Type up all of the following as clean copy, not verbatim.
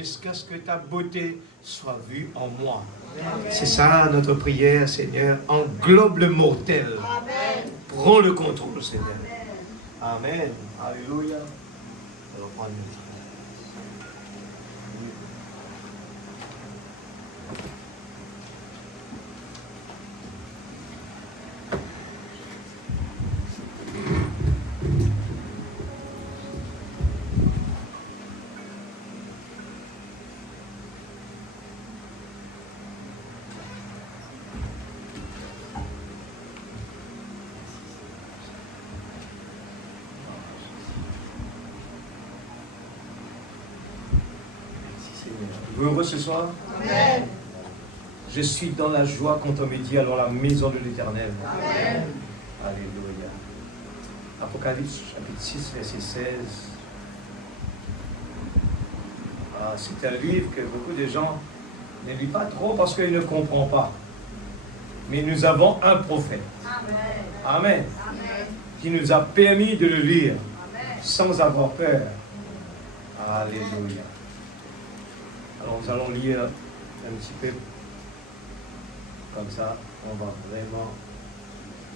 jusqu'à ce que ta beauté soit vue en moi. C'est ça notre prière, Seigneur. Englobe le mortel. Amen. Prends le contrôle, Seigneur. Amen. Alléluia. Alors, prends le Vous heureux ce soir? Amen. Je suis dans la joie quand on me dit alors la maison de l'Éternel. Amen. Alléluia. Apocalypse chapitre 6 verset 16. C'est un livre que beaucoup de gens ne lisent pas trop parce qu'ils ne comprennent pas. Mais nous avons un prophète. Amen. Amen. Amen. Qui nous a permis de le lire Amen. sans avoir peur. Alléluia. Alors nous allons lire un petit peu comme ça. On va vraiment...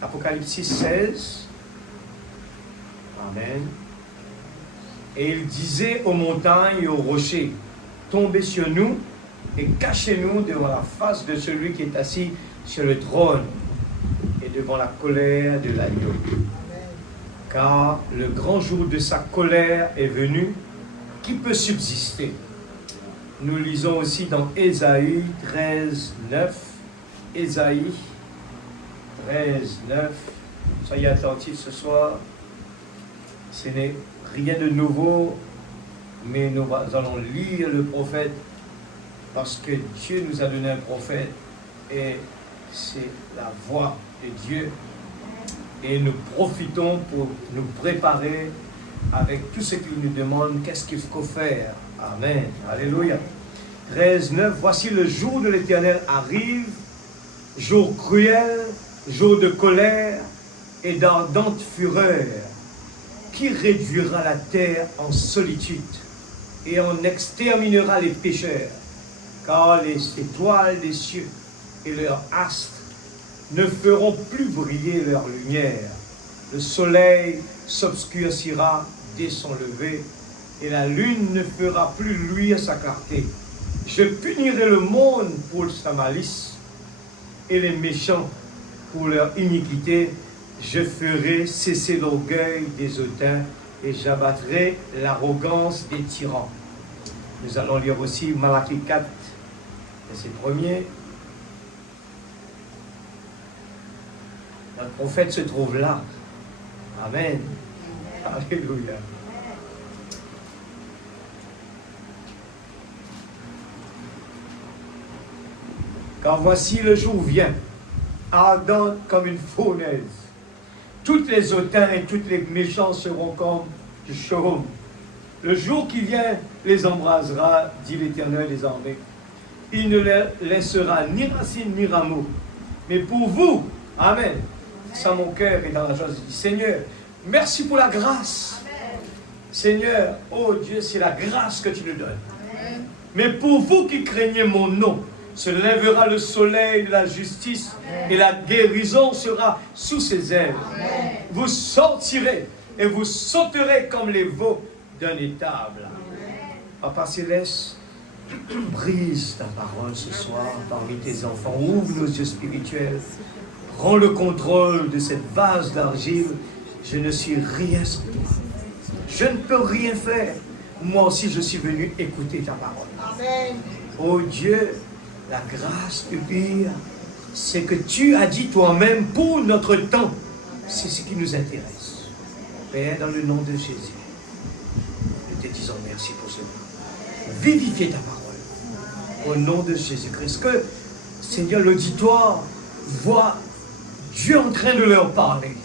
Apocalypse 6, 16. Amen. Et il disait aux montagnes et aux rochers, tombez sur nous et cachez-nous devant la face de celui qui est assis sur le trône et devant la colère de l'agneau. car le grand jour de sa colère est venu. Qui peut subsister? Nous lisons aussi dans Ésaïe 13, 9. Ésaïe 13, 9. Soyez attentifs ce soir. Ce n'est rien de nouveau, mais nous allons lire le prophète parce que Dieu nous a donné un prophète et c'est la voix de Dieu. Et nous profitons pour nous préparer avec tout ce qu'il nous demande, qu'est-ce qu'il faut faire. Amen. Alléluia. 13, 9. Voici le jour de l'Éternel arrive, jour cruel, jour de colère et d'ardente fureur, qui réduira la terre en solitude et en exterminera les pécheurs, car les étoiles des cieux et leurs astres ne feront plus briller leur lumière. Le soleil s'obscurcira dès son lever, et la lune ne fera plus luire sa clarté. Je punirai le monde pour sa malice, et les méchants pour leur iniquité. Je ferai cesser l'orgueil des hautains, et j'abattrai l'arrogance des tyrans. Nous allons lire aussi Malachie 4, verset 1er. Notre prophète se trouve là. Amen. Alléluia. Car voici le jour vient, ardent comme une fournaise. Toutes les hautains et tous les méchants seront comme du chaume. Le jour qui vient les embrasera, dit l'Éternel des armées. Il ne leur laissera ni racine ni rameau. Mais pour vous, amen. Ça, mon cœur est dans la joie. Je dis, Seigneur, merci pour la grâce. Amen. Seigneur, oh Dieu, c'est la grâce que tu nous donnes. Amen. Mais pour vous qui craignez mon nom, se lèvera le soleil de la justice. Amen. Et la guérison sera sous ses ailes. Amen. Vous sortirez et vous sauterez comme les veaux d'un étable. Amen. Papa Céleste, brise ta parole ce soir parmi tes enfants. Ouvre nos yeux spirituels. Prends le contrôle de cette vase d'argile. Je ne suis rien sans toi. Je ne peux rien faire. Moi aussi, je suis venu écouter ta parole. Amen. Oh Dieu, la grâce du pire, c'est que tu as dit toi-même pour notre temps. C'est ce qui nous intéresse. Père, dans le nom de Jésus, nous te disons merci pour cela. Vivifiez ta parole. Au nom de Jésus-Christ. Que, Seigneur, l'auditoire voit Dieu en train de leur parler.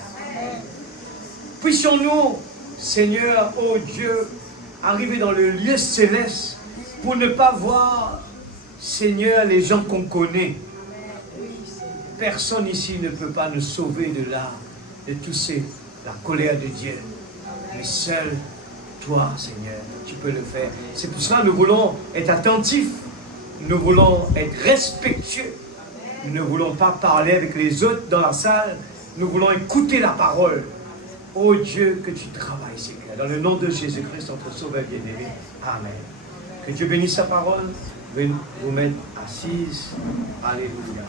Puissions-nous, Seigneur, oh Dieu, arriver dans le lieu céleste pour ne pas voir, Seigneur, les gens qu'on connaît. Personne ici ne peut pas nous sauver de là, de tout la colère de Dieu. Mais seul toi, Seigneur, tu peux le faire. C'est pour cela que nous voulons être attentifs, nous voulons être respectueux. Nous ne voulons pas parler avec les autres dans la salle. Nous voulons écouter la parole. Oh Dieu, que tu travailles, Seigneur. Dans le nom de Jésus-Christ, notre Sauveur bien-aimé. Amen. Que Dieu bénisse sa parole. Veuillez vous mettre assises. Alléluia.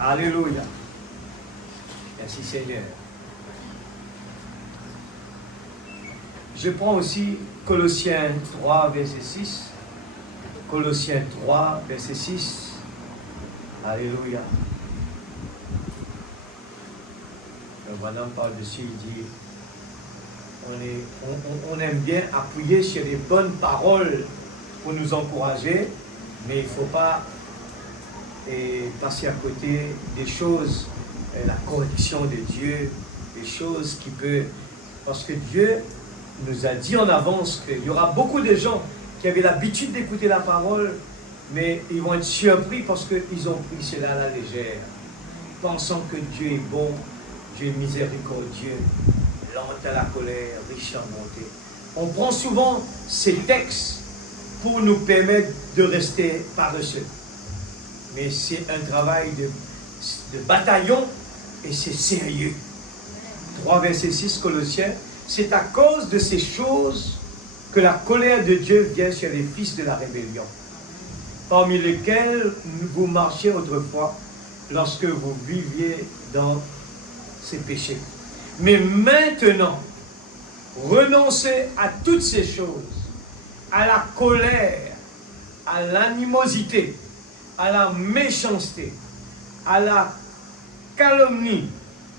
Alléluia. Merci Seigneur. Je prends aussi Colossiens 3, verset 6. Colossiens 3, verset 6. Alléluia. Le bonhomme par-dessus, il dit, on aime bien appuyer sur les bonnes paroles pour nous encourager, mais il ne faut pas passer à côté des choses, la correction de Dieu, des choses qui peuvent... Parce que Dieu nous a dit en avance qu'il y aura beaucoup de gens qui avaient l'habitude d'écouter la parole, mais ils vont être surpris parce qu'ils ont pris cela à la légère, pensant que Dieu est bon, Dieu est miséricordieux, lent à la colère, riche en bonté. On prend souvent ces textes pour nous permettre de rester paresseux. Mais c'est un travail de bataillon et c'est sérieux. 3 verset 6 Colossiens, c'est à cause de ces choses que la colère de Dieu vient sur les fils de la rébellion, parmi lesquels vous marchiez autrefois lorsque vous viviez dans ces péchés. Mais maintenant, renoncez à toutes ces choses, à la colère, à l'animosité, à la méchanceté, à la calomnie,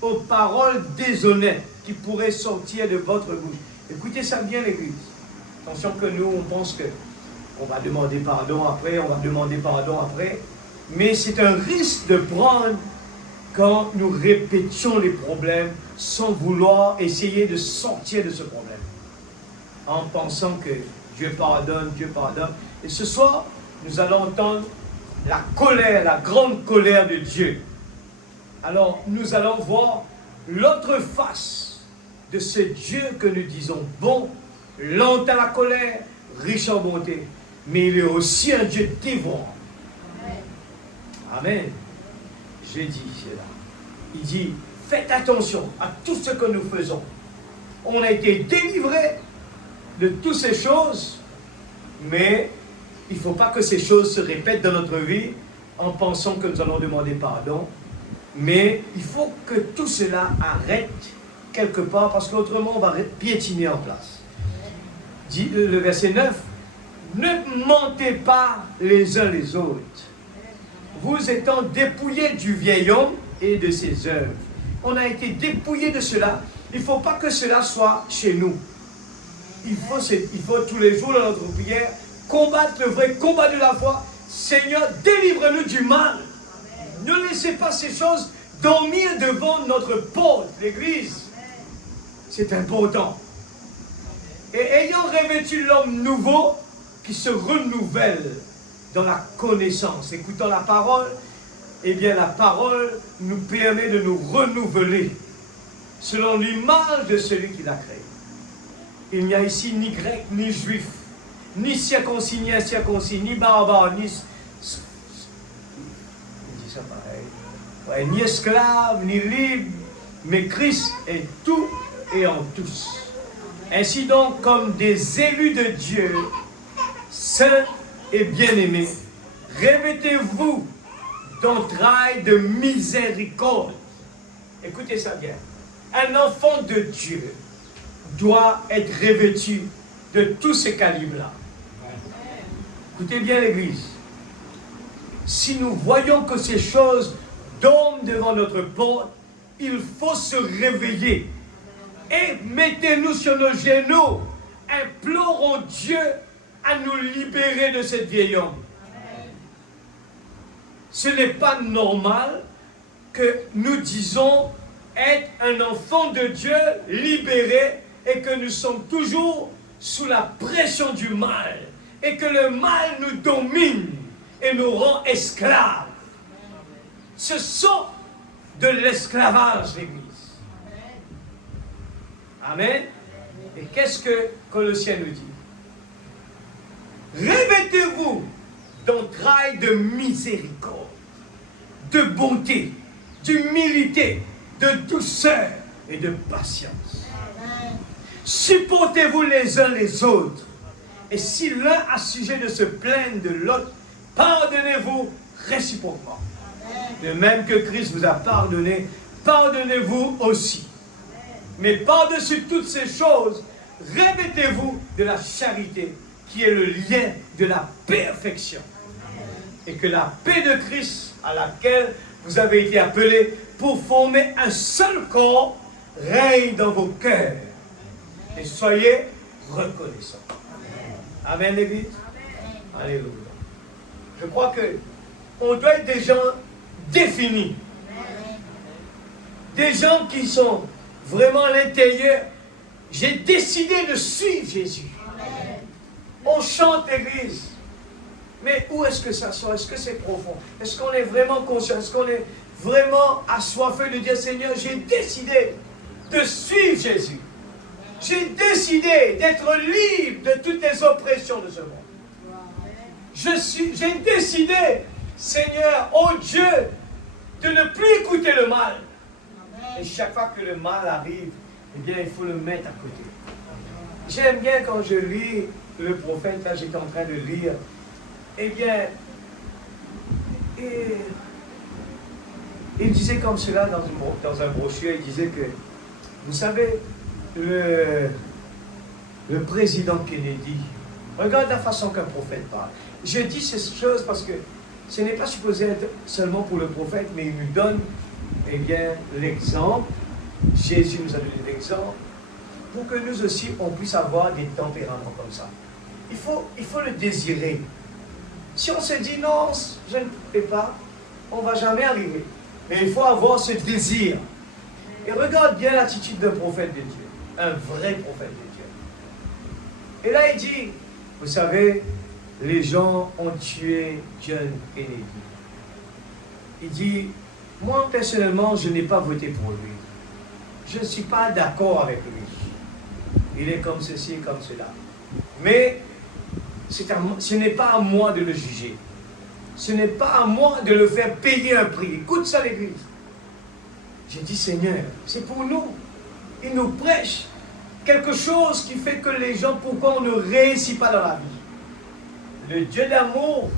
aux paroles déshonnêtes qui pourraient sortir de votre bouche. Écoutez ça bien, l'Église. Attention que nous, on pense qu'on va demander pardon après, mais c'est un risque de prendre quand nous répétions les problèmes sans vouloir essayer de sortir de ce problème, en pensant que Dieu pardonne. Et ce soir, nous allons entendre la colère, la grande colère de Dieu. Alors, nous allons voir l'autre face de ce Dieu que nous disons bon, lent à la colère, riche en bonté, mais il est aussi un Dieu dévorant. Amen. J'ai dit cela. Il dit, faites attention à tout ce que nous faisons. On a été délivrés de toutes ces choses, mais il ne faut pas que ces choses se répètent dans notre vie en pensant que nous allons demander pardon. Mais il faut que tout cela arrête quelque part, parce qu'autrement on va piétiner en place. Dit le verset 9, ne mentez pas les uns les autres, vous étant dépouillés du vieil homme et de ses œuvres. On a été dépouillés de cela. Il ne faut pas que cela soit chez nous. Il faut tous les jours dans notre prière combattre le vrai combat de la foi. Seigneur, délivre-nous du mal. Ne laissez pas ces choses dormir devant notre porte, l'Église. C'est important. Et ayant revêtu l'homme nouveau qui se renouvelle dans la connaissance, écoutant la parole, eh bien la parole nous permet de nous renouveler selon l'image de celui qui l'a créé. Il n'y a ici ni grec, ni juif, ni circoncis, ni incirconcis, ni barbare, ni ni esclave, ni libre, mais Christ est tout et en tous. Ainsi donc, comme des élus de Dieu, saints et bien-aimés, revêtez-vous d'entrailles de miséricorde. Écoutez ça bien. Un enfant de Dieu doit être revêtu de tous ces calibres-là. Écoutez bien, l'Église. Si nous voyons que ces choses dorment devant notre porte, il faut se réveiller. Et mettez-nous sur nos genoux. Implorons Dieu à nous libérer de ce vieil homme. Ce n'est pas normal que nous disons être un enfant de Dieu libéré et que nous sommes toujours sous la pression du mal et que le mal nous domine et nous rend esclaves. Ce sont de l'esclavage, l'Église. Amen. Et qu'est-ce que Colossiens nous dit? Revêtez-vous d'entrailles de miséricorde, de bonté, d'humilité, de douceur et de patience. Supportez-vous les uns les autres. Et si l'un a sujet de se plaindre de l'autre, pardonnez-vous réciproquement. De même que Christ vous a pardonné, pardonnez-vous aussi. Mais par-dessus toutes ces choses, revêtez-vous de la charité, qui est le lien de la perfection. Et que la paix de Christ, à laquelle vous avez été appelés pour former un seul corps, règne dans vos cœurs. Et soyez reconnaissants. Amen, l'Église. Alléluia. Je crois que on doit être des gens définis. Des gens qui sont vraiment à l'intérieur. J'ai décidé de suivre Jésus. On chante l'Église. Mais où est-ce que ça sort? Est-ce que c'est profond? Est-ce qu'on est vraiment conscient? Est-ce qu'on est vraiment assoiffé de dire, Seigneur, j'ai décidé de suivre Jésus. J'ai décidé d'être libre de toutes les oppressions de ce monde. J'ai décidé, Seigneur, oh Dieu, de ne plus écouter le mal. Et chaque fois que le mal arrive, eh bien, il faut le mettre à côté. J'aime bien quand je lis le prophète, là j'étais en train de lire, eh bien, il disait comme cela dans un brochure, il disait que Vous savez, le président Kennedy, regarde la façon qu'un prophète parle. Je dis ces choses parce que ce n'est pas supposé être seulement pour le prophète, mais il nous donne, eh bien, l'exemple. Jésus nous a donné l'exemple pour que nous aussi, on puisse avoir des tempéraments comme ça. Il faut le désirer. Si on se dit non, je ne peux pas, on ne va jamais arriver. Mais il faut avoir ce désir. Et regarde bien l'attitude d'un prophète de Dieu, un vrai prophète de Dieu. Et là, il dit, vous savez, les gens ont tué John Kennedy. Il dit, moi personnellement, je n'ai pas voté pour lui. Je ne suis pas d'accord avec lui. Il est comme ceci, comme cela. Mais ce n'est pas à moi de le juger. Ce n'est pas à moi de le faire payer un prix. Écoute ça, l'Église. J'ai dit, Seigneur, c'est pour nous. Il nous prêche quelque chose qui fait que les gens, pourquoi on ne réussit pas dans la vie. Le Dieu d'amour,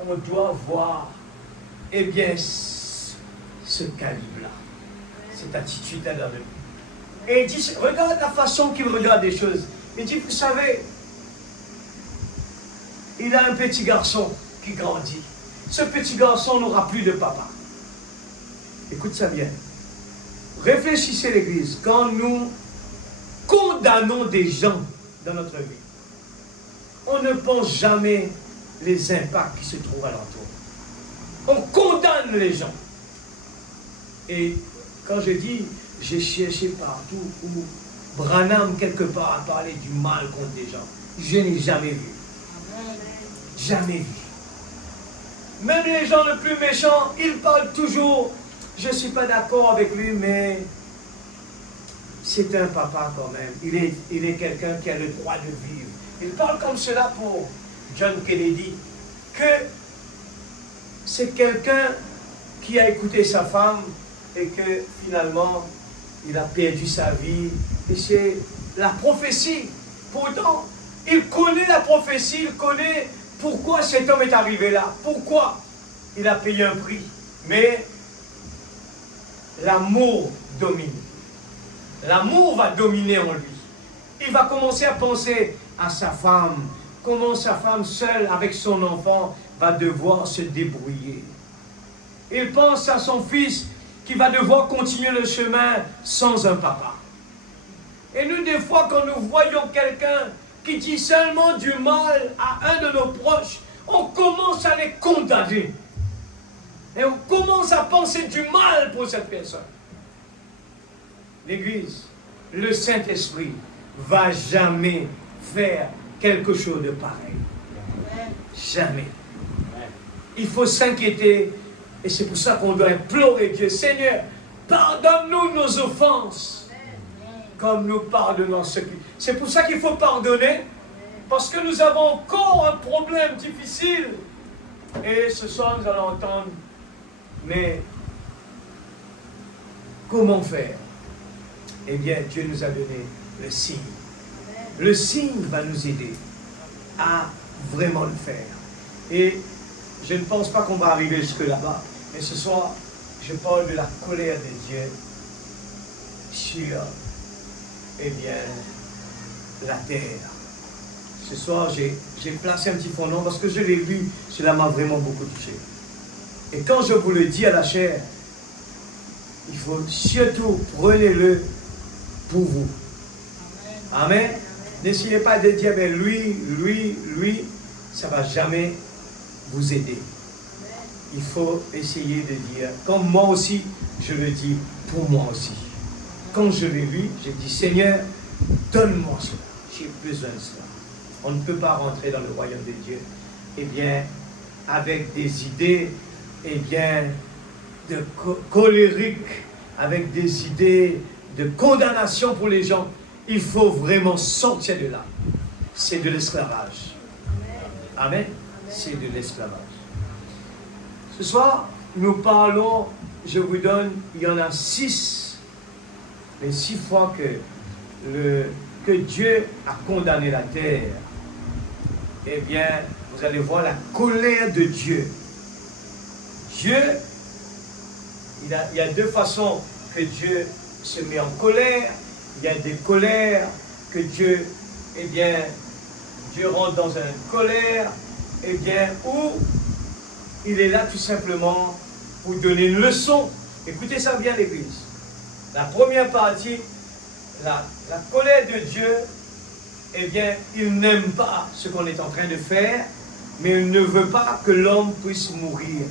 on doit voir, eh bien, ce calibre-là, cette attitude-là dans le vie. Et il dit, regarde la façon qu'il regarde les choses. Il dit, vous savez, il a un petit garçon qui grandit. Ce petit garçon n'aura plus de papa. Écoute ça bien. Réfléchissez l'Église. Quand nous condamnons des gens dans notre vie, on ne pense jamais les impacts qui se trouvent alentour. On condamne les gens. Et quand je dis, j'ai cherché partout où Branham quelque part a parlé du mal contre des gens, je n'ai jamais vu. Jamais vu. Même les gens les plus méchants, ils parlent toujours. Je ne suis pas d'accord avec lui, mais c'est un papa quand même. Il est quelqu'un qui a le droit de vivre. Il parle comme cela pour John Kennedy, que c'est quelqu'un qui a écouté sa femme et que finalement, il a perdu sa vie. Et c'est la prophétie. Pourtant, il connaît la prophétie, il connaît pourquoi cet homme est arrivé là, pourquoi il a payé un prix. Mais l'amour domine. L'amour va dominer en lui. Il va commencer à penser à sa femme, comment sa femme seule avec son enfant va devoir se débrouiller. Il pense à son fils qui va devoir continuer le chemin sans un papa. Et nous, des fois, quand nous voyons quelqu'un qui dit seulement du mal à un de nos proches, on commence à les condamner. Et on commence à penser du mal pour cette personne. L'Église, le Saint-Esprit, va jamais faire quelque chose de pareil. Jamais. Il faut s'inquiéter, et c'est pour ça qu'on doit implorer Dieu. Seigneur, pardonne-nous nos offenses, comme nous pardonnons ceux qui... C'est pour ça qu'il faut pardonner, parce que nous avons encore un problème difficile. Et ce soir, nous allons entendre, mais comment faire? Eh bien, Dieu nous a donné le signe. Le signe va nous aider à vraiment le faire. Et je ne pense pas qu'on va arriver jusque là-bas, mais ce soir, je parle de la colère de Dieu sur, eh bien, la terre. Ce soir, j'ai placé un petit fondement parce que je l'ai lu, cela m'a vraiment beaucoup touché. Et quand je vous le dis à la chair, il faut surtout prenez-le pour vous. Amen. N'essayez pas de dire, mais lui, ça ne va jamais vous aider. Il faut essayer de dire, comme moi aussi, je le dis pour moi aussi. Quand je l'ai lu, j'ai dit, Seigneur, donne-moi cela. J'ai besoin de cela. On ne peut pas rentrer dans le royaume de Dieu, eh bien, avec des idées, eh bien, de colérique, avec des idées de condamnation pour les gens. Il faut vraiment sortir de là. C'est de l'esclavage. Amen. C'est de l'esclavage. Ce soir, nous parlons, je vous donne, il y en a 6, les 6 fois que Dieu a condamné la terre. Eh bien, vous allez voir la colère de Dieu. Dieu, il y a 2 façons que Dieu se met en colère. Il y a des colères que Dieu, eh bien, Dieu rentre dans une colère, eh bien, où il est là tout simplement pour donner une leçon. Écoutez ça bien, l'Église. La première partie, la colère de Dieu, eh bien, il n'aime pas ce qu'on est en train de faire, mais il ne veut pas que l'homme puisse mourir.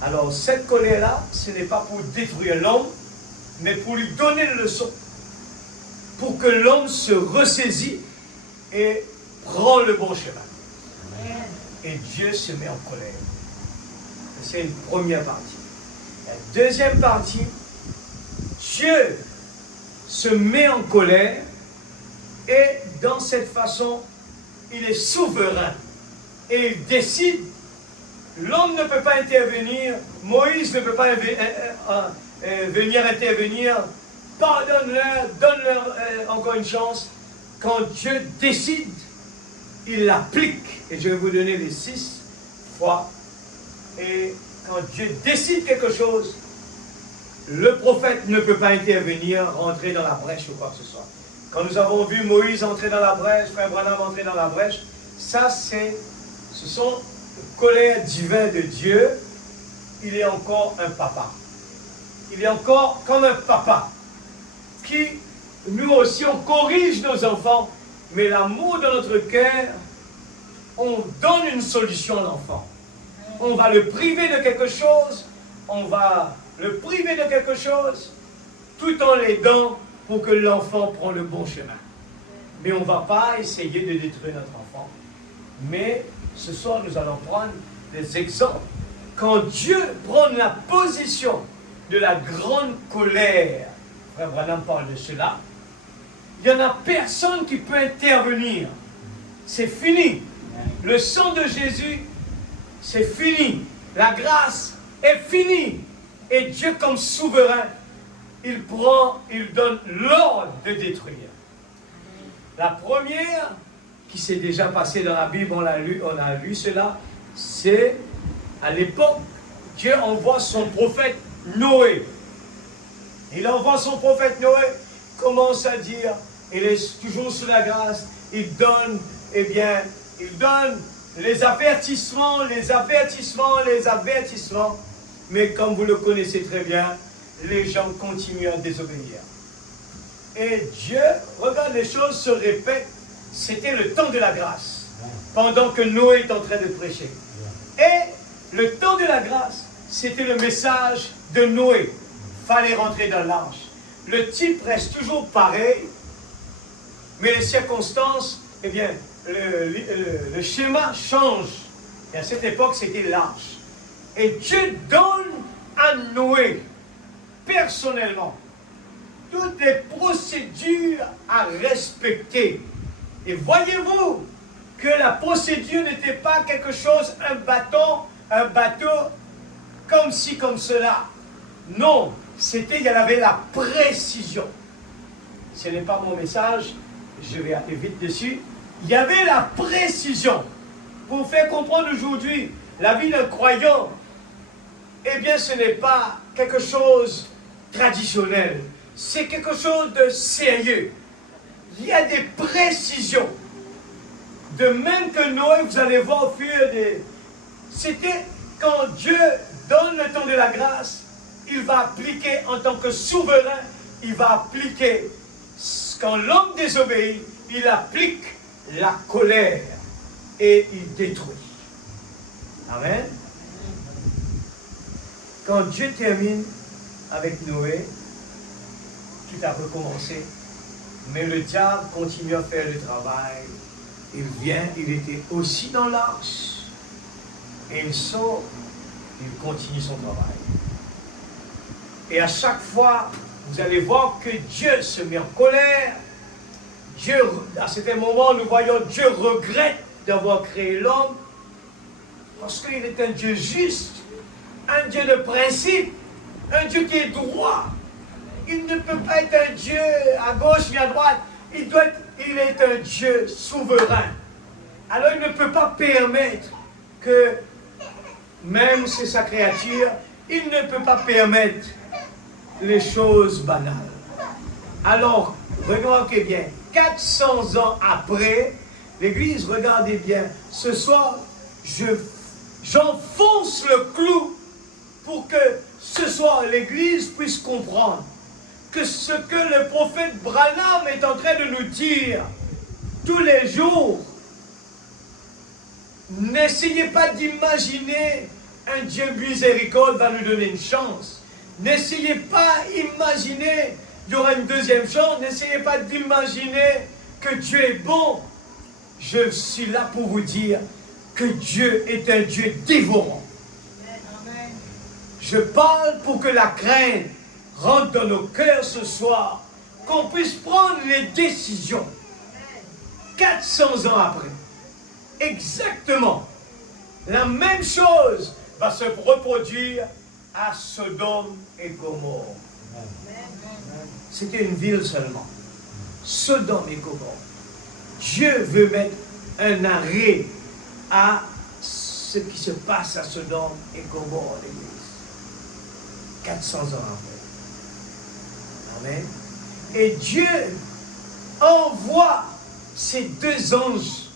Alors, cette colère-là, ce n'est pas pour détruire l'homme, mais pour lui donner une leçon, pour que l'homme se ressaisit et prend le bon chemin. Amen. Et Dieu se met en colère. C'est une première partie. La deuxième partie, Dieu se met en colère et dans cette façon, il est souverain et il décide. L'homme ne peut pas intervenir, Moïse ne peut pas venir intervenir. Pardonne-leur, donne-leur encore une chance. Quand Dieu décide, il l'applique. Et je vais vous donner les 6 fois. Et quand Dieu décide quelque chose, le prophète ne peut pas intervenir, rentrer dans la brèche ou quoi que ce soit. Quand nous avons vu Moïse entrer dans la brèche, Frère Branham entrer dans la brèche, ça ce sont les colères divines de Dieu. Il est encore un papa. Il est encore comme un papa qui, nous aussi, on corrige nos enfants, mais l'amour de notre cœur, on donne une solution à l'enfant. On va le priver de quelque chose, tout en l'aidant pour que l'enfant prenne le bon chemin. Mais on ne va pas essayer de détruire notre enfant. Mais ce soir, nous allons prendre des exemples. Quand Dieu prend la position de la grande colère, Frère Branham parle de cela, il n'y en a personne qui peut intervenir. C'est fini. Le sang de Jésus, c'est fini. La grâce est finie. Et Dieu, comme souverain, il donne l'ordre de détruire. La première, qui s'est déjà passée dans la Bible, on a lu cela, c'est à l'époque, Dieu envoie son prophète Noé. Il envoie son prophète Noé, commence à dire, il est toujours sous la grâce, il donne les avertissements, mais comme vous le connaissez très bien, les gens continuent à désobéir. Et Dieu, regarde, les choses se répètent, c'était le temps de la grâce, pendant que Noé est en train de prêcher. Et le temps de la grâce, c'était le message de Noé. Fallait rentrer dans l'arche. Le type reste toujours pareil, mais les circonstances, eh bien, le schéma change. Et à cette époque, c'était l'arche. Et Dieu donne à Noé, personnellement, toutes les procédures à respecter. Et voyez-vous que la procédure n'était pas quelque chose, un bateau, comme ci, comme cela. Non, il y avait la précision. Ce n'est pas mon message, je vais aller vite dessus. Il y avait la précision. Pour vous faire comprendre aujourd'hui, la vie d'un croyant, eh bien ce n'est pas quelque chose traditionnel. C'est quelque chose de sérieux. Il y a des précisions. De même que Noé, vous allez voir au fur des... C'était quand Dieu donne le temps de la grâce, il va appliquer en tant que souverain, il va appliquer, quand l'homme désobéit, il applique la colère et il détruit. Amen. Quand Dieu termine avec Noé, tout a recommencé, mais le diable continue à faire le travail. Il vient, il était aussi dans l'arche, et il sort, il continue son travail. Et à chaque fois, vous allez voir que Dieu se met en colère. Dieu, à certains moments, nous voyons Dieu regrette d'avoir créé l'homme, parce qu'il est un Dieu juste, un Dieu de principe, un Dieu qui est droit. Il ne peut pas être un Dieu à gauche ni à droite. Il est un Dieu souverain. Alors il ne peut pas permettre que, même c'est sa créature, il ne peut pas permettre les choses banales. Alors, remarquez bien, 400 ans après, l'Église, regardez bien, ce soir, j'enfonce le clou pour que ce soir, l'Église puisse comprendre que ce que le prophète Branham est en train de nous dire tous les jours, n'essayez pas d'imaginer un Dieu miséricorde va nous donner une chance. N'essayez pas d'imaginer il y aura une deuxième chance. N'essayez pas d'imaginer que Dieu est bon. Je suis là pour vous dire que Dieu est un Dieu dévorant. Amen. Je parle pour que la crainte rentre dans nos cœurs ce soir, qu'on puisse prendre les décisions. 400 ans après, exactement, la même chose va se reproduire à Sodome et Gomorrhe. C'était une ville seulement. Sodome et Gomorrhe. Dieu veut mettre un arrêt à ce qui se passe à Sodome et Gomorrhe, l'Église. 400 ans après. Amen. Et Dieu envoie ces deux anges.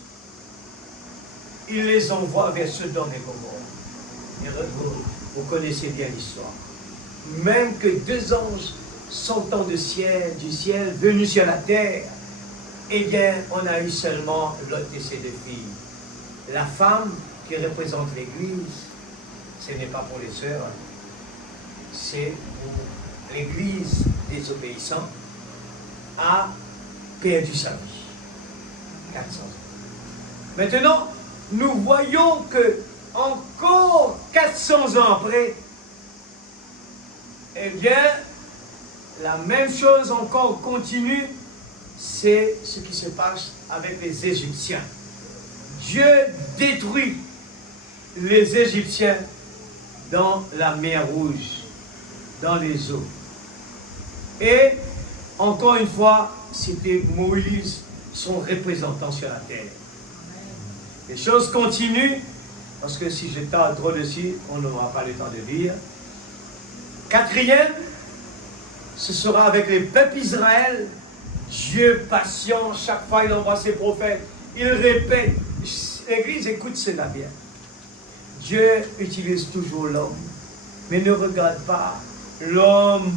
Il les envoie vers Sodome et Gomorrhe. Et vous connaissez bien l'histoire. Même que deux anges sortant du ciel, venus sur la terre, eh bien, on a eu seulement Lot et ses deux filles. La femme qui représente l'Église, ce n'est pas pour les sœurs, c'est pour l'Église désobéissante, a perdu sa vie. 400 ans. Maintenant, nous voyons que encore 400 ans après, eh bien, la même chose encore continue, c'est ce qui se passe avec les Égyptiens. Dieu détruit les Égyptiens dans la mer Rouge, dans les eaux. Et, encore une fois, c'était Moïse, son représentant sur la terre. Les choses continuent, parce que si je tarde trop dessus, on n'aura pas le temps de lire. Quatrième, ce sera avec les peuples Israël. Dieu patient, chaque fois il envoie ses prophètes, il répète. L'Église, écoute cela bien. Dieu utilise toujours l'homme, mais ne regarde pas l'homme.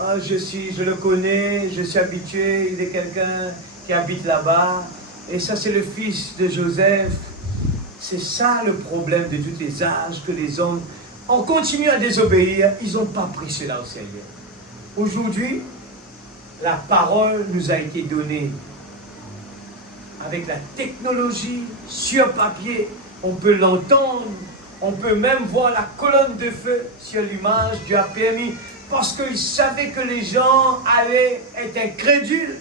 Ah, je le connais, je suis habitué, il est quelqu'un qui habite là-bas. Et ça, c'est le fils de Joseph. C'est ça le problème de tous les âges, que les hommes, en continuant à désobéir, ils n'ont pas pris cela au sérieux. Aujourd'hui, la parole nous a été donnée avec la technologie, sur papier, on peut l'entendre, on peut même voir la colonne de feu sur l'image. Dieu a permis, parce qu'il savait que les gens allaient être incrédules.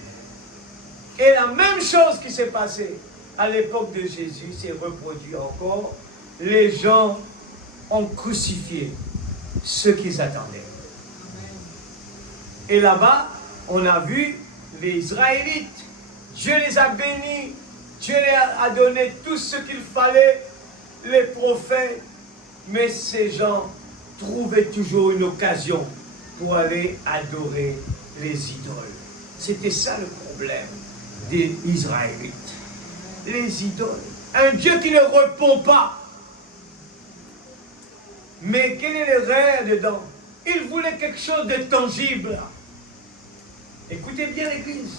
Et la même chose qui s'est passée à l'époque de Jésus s'est reproduite encore. Les gens ont crucifié ceux qu'ils attendaient. Et là-bas, on a vu les Israélites. Dieu les a bénis. Dieu leur a donné tout ce qu'il fallait, les prophètes. Mais ces gens trouvaient toujours une occasion pour aller adorer les idoles. C'était ça le problème des Israélites. Les idoles. Un Dieu qui ne répond pas. Mais quel est le rêve dedans? Il voulait quelque chose de tangible. Écoutez bien l'Église.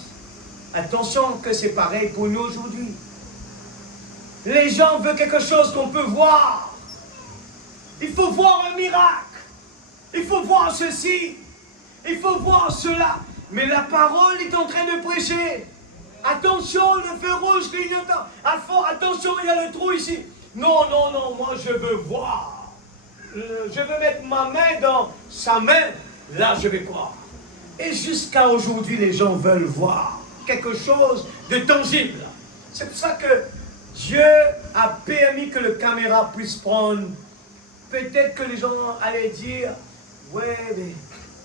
Attention que c'est pareil pour nous aujourd'hui. Les gens veulent quelque chose qu'on peut voir. Il faut voir un miracle. Il faut voir ceci. Il faut voir cela. Mais la parole est en train de prêcher. Attention, le feu rouge clignotant. Attention, il y a le trou ici. Non, non, non, moi je veux voir. Je veux mettre ma main dans sa main. Là, je vais croire. Et jusqu'à aujourd'hui, les gens veulent voir quelque chose de tangible. C'est pour ça que Dieu a permis que la caméra puisse prendre. Peut-être que les gens allaient dire, ouais, mais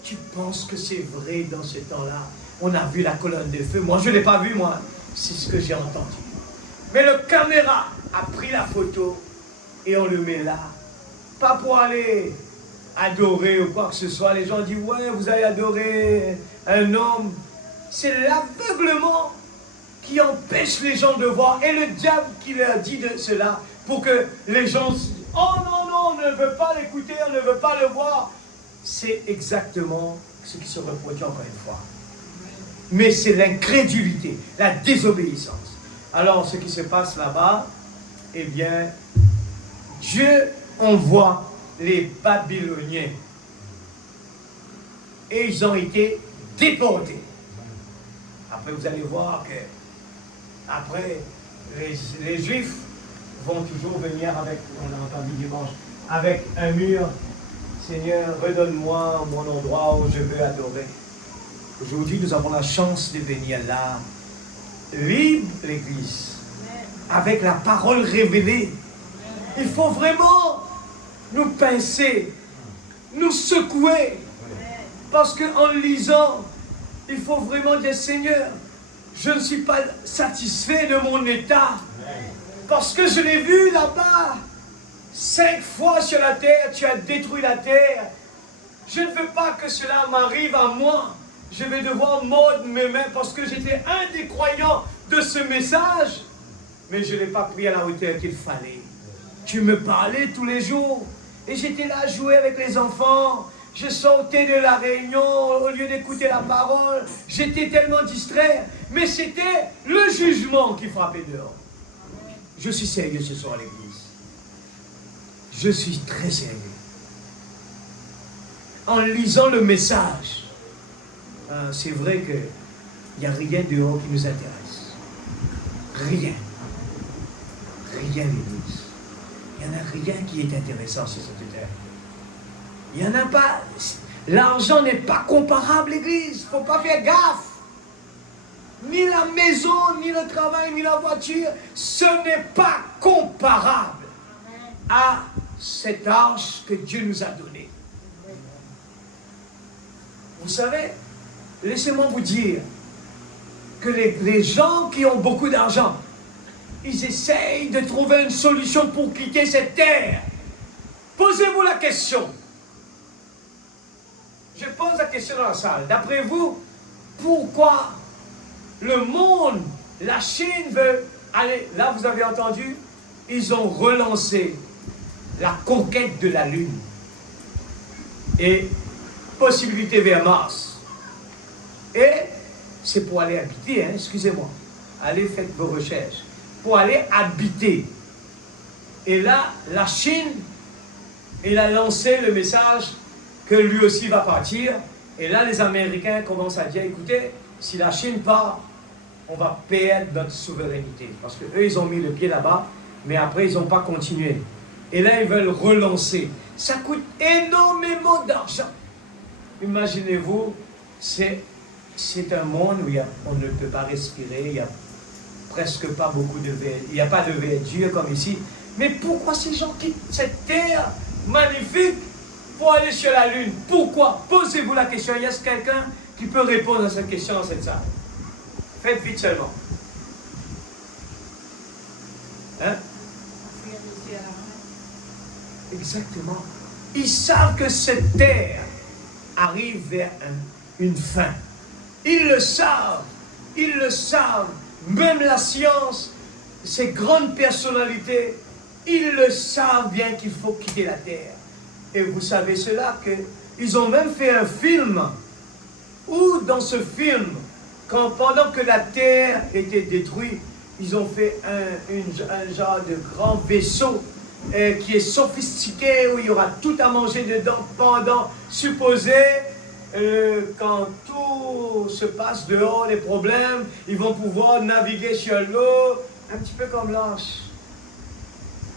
tu penses que c'est vrai dans ce temps-là? On a vu la colonne de feu. Moi, je ne l'ai pas vu, moi. C'est ce que j'ai entendu. Mais le caméra a pris la photo et on le met là. Pas pour aller adorer ou quoi que ce soit. Les gens disent, ouais, vous allez adorer un homme. c'est l'aveuglement qui empêche les gens de voir. Et le diable qui leur dit de cela pour que les gens se disent « Oh non, non, on ne veut pas l'écouter, on ne veut pas le voir. » C'est exactement ce qui se reproduit encore une fois. Mais c'est l'incrédulité, la désobéissance. Alors, ce qui se passe là-bas, eh bien, Dieu envoie les Babyloniens. Et ils ont été déportés. Après, vous allez voir que, après, les Juifs vont toujours venir avec, on a entendu dimanche, avec un mur. Seigneur, redonne-moi mon endroit où je veux adorer. Aujourd'hui, nous avons la chance de venir là, libre l'Église, avec la parole révélée. Il faut vraiment nous pincer, nous secouer, parce qu'en lisant, il faut vraiment dire, Seigneur, je ne suis pas satisfait de mon état, parce que je l'ai vu là-bas, 5 fois sur la terre, tu as détruit la terre. Je ne veux pas que cela m'arrive à moi. Je vais devoir mordre mes mains parce que j'étais un des croyants de ce message. Mais je n'ai pas pris à la hauteur qu'il fallait. Tu me parlais tous les jours. Et j'étais là à jouer avec les enfants. Je sortais de la réunion au lieu d'écouter la parole. J'étais tellement distrait. Mais c'était le jugement qui frappait dehors. Je suis sérieux ce soir à l'église. Je suis très sérieux. En lisant le message, c'est vrai qu'il n'y a rien dehors qui nous intéresse. Rien. Rien, l'église. Il n'y en a rien qui est intéressant sur cette terre. Il n'y en a pas. L'argent n'est pas comparable, l'église. Il ne faut pas faire gaffe. Ni la maison, ni le travail, ni la voiture, ce n'est pas comparable à cette arche que Dieu nous a donnée. Vous savez, laissez-moi vous dire que les gens qui ont beaucoup d'argent, ils essayent de trouver une solution pour quitter cette terre. Posez-vous la question. Je pose la question dans la salle. D'après vous, pourquoi le monde, la Chine veut aller... Là, vous avez entendu, ils ont relancé la conquête de la Lune. Et possibilité vers Mars. Et c'est pour aller habiter, hein, excusez-moi. Allez, faites vos recherches. Pour aller habiter. Et là, la Chine, il a lancé le message que lui aussi va partir. Et là, les Américains commencent à dire, écoutez, si la Chine part, on va perdre notre souveraineté. Parce qu'eux, ils ont mis le pied là-bas, mais après, ils n'ont pas continué. Et là, ils veulent relancer. Ça coûte énormément d'argent. Imaginez-vous, c'est un monde où on ne peut pas respirer, il n'y a presque pas beaucoup de verdure, il n'y a pas de verdure comme ici. Mais pourquoi ces gens quittent cette terre magnifique pour aller sur la Lune? Pourquoi? Posez-vous la question. Y a quelqu'un qui peut répondre à cette question dans cette salle? Faites vite seulement. Hein? Exactement. Ils savent que cette terre arrive vers une fin. Ils le savent. Ils le savent. Même la science, ces grandes personnalités, ils le savent bien qu'il faut quitter la terre. Et vous savez cela, qu'ils ont même fait un film, où dans ce film, pendant que la terre était détruite, ils ont fait un genre de grand vaisseau qui est sophistiqué, où il y aura tout à manger dedans pendant, supposé, quand tout se passe dehors, les problèmes, ils vont pouvoir naviguer sur l'eau, un petit peu comme l'ange.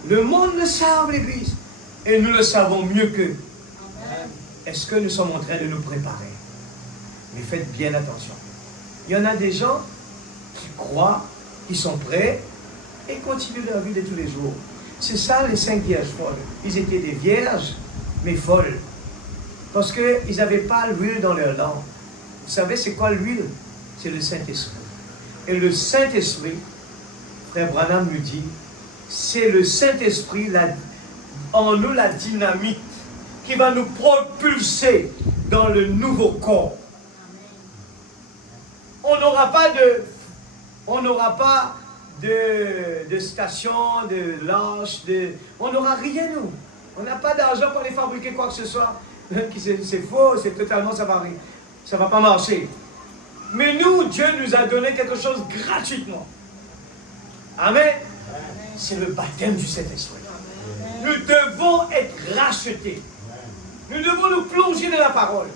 Le monde le savent, l'Église, et nous le savons mieux qu'eux. Est-ce que nous sommes en train de nous préparer? Mais faites bien attention. Il y en a des gens qui croient, qui sont prêts, et continuent leur vie de tous les jours. C'est ça les 5 vierges folles. Ils étaient des vierges, mais folles. Parce qu'ils n'avaient pas l'huile dans leur langue. Vous savez, c'est quoi l'huile? C'est le Saint-Esprit. Et le Saint-Esprit, Frère Branham nous dit, c'est le Saint-Esprit, en nous la dynamite, qui va nous propulser dans le nouveau corps. on n'aura pas de station, de lâche, on n'aura rien, nous. On n'a pas d'argent pour aller fabriquer quoi que ce soit. C'est faux, c'est totalement, ça va pas marcher. Mais nous, Dieu nous a donné quelque chose gratuitement. Amen. C'est le baptême du Saint-Esprit. Nous devons être rachetés. Nous devons nous plonger dans la parole.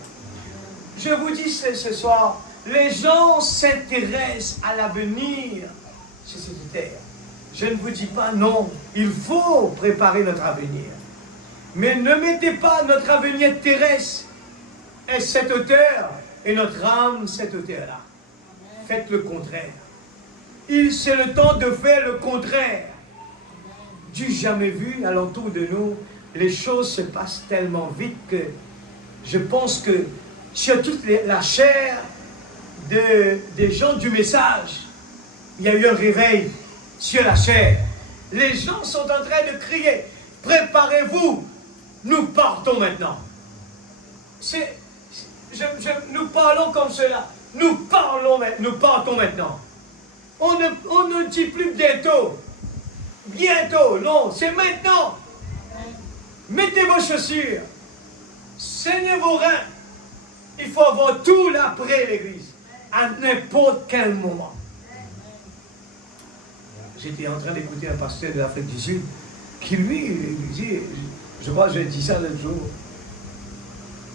Je vous dis ce soir, les gens s'intéressent à l'avenir sur cette terre. Je ne vous dis pas non, il faut préparer notre avenir. Mais ne mettez pas notre avenir terrestre à cette hauteur et notre âme cette hauteur-là. Faites le contraire. C'est le temps de faire le contraire. Du jamais vu alentour de nous, les choses se passent tellement vite que je pense que sur toute la chair des gens du message, il y a eu un réveil sur la chair. Les gens sont en train de crier, préparez-vous, nous partons maintenant. Nous parlons comme cela, nous partons maintenant. On ne dit plus bientôt, non, c'est maintenant. Mettez vos chaussures, saignez vos reins. Il faut avoir tout l'après l'église, à n'importe quel moment. J'étais en train d'écouter un pasteur de l'Afrique du Sud qui lui dit, je crois que j'ai dit ça l'autre jour,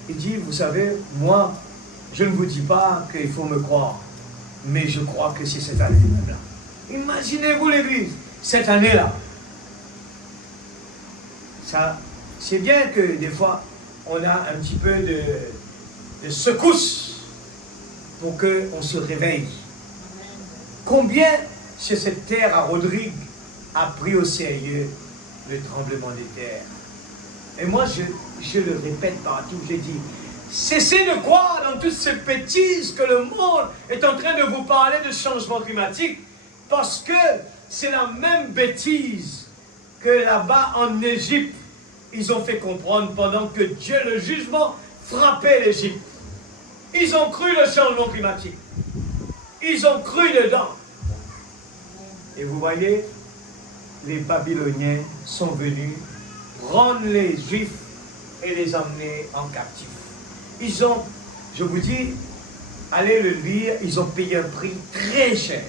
il dit, vous savez, moi, je ne vous dis pas qu'il faut me croire, mais je crois que c'est cette année-là. Imaginez-vous l'église, cette année-là. Ça, c'est bien que des fois, on a un petit peu de secousse pour qu'on se réveille. Combien sur cette terre à Rodrigue a pris au sérieux le tremblement des terres? Et moi, je le répète partout, j'ai dit, cessez de croire dans toutes ces bêtises que le monde est en train de vous parler de changement climatique, parce que c'est la même bêtise que là-bas en Égypte, ils ont fait comprendre pendant que Dieu, le jugement, frappait l'Égypte. Ils ont cru le changement climatique. Ils ont cru dedans. Et vous voyez, les Babyloniens sont venus prendre les Juifs et les emmener en captif. Ils ont, je vous dis, allez le lire, ils ont payé un prix très cher.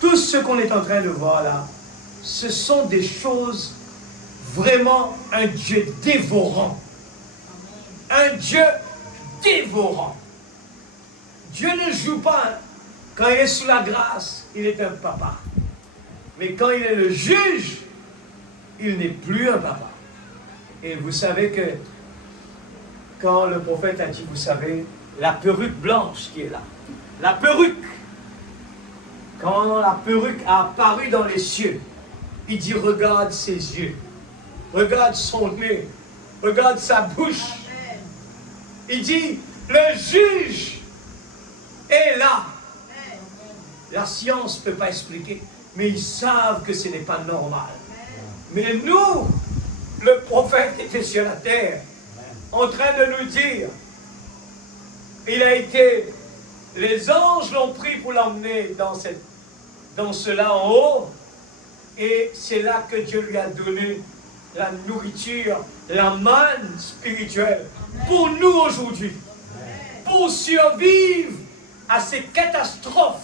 Tout ce qu'on est en train de voir là, ce sont des choses vraiment un Dieu dévorant. Un Dieu dévorant. Dieu ne joue pas. Hein. Quand il est sous la grâce, il est un papa. Mais quand il est le juge, il n'est plus un papa. Et vous savez que quand le prophète a dit, vous savez, la perruque blanche qui est là, la perruque, quand la perruque a apparu dans les cieux, il dit, regarde ses yeux, regarde son nez, regarde sa bouche. Il dit, le juge est là. La science ne peut pas expliquer, mais ils savent que ce n'est pas normal. Mais nous, le prophète était sur la terre, en train de nous dire, il a été, les anges l'ont pris pour l'emmener dans cela en haut, et c'est là que Dieu lui a donné la nourriture, la manne spirituelle, pour nous aujourd'hui, pour survivre à ces catastrophes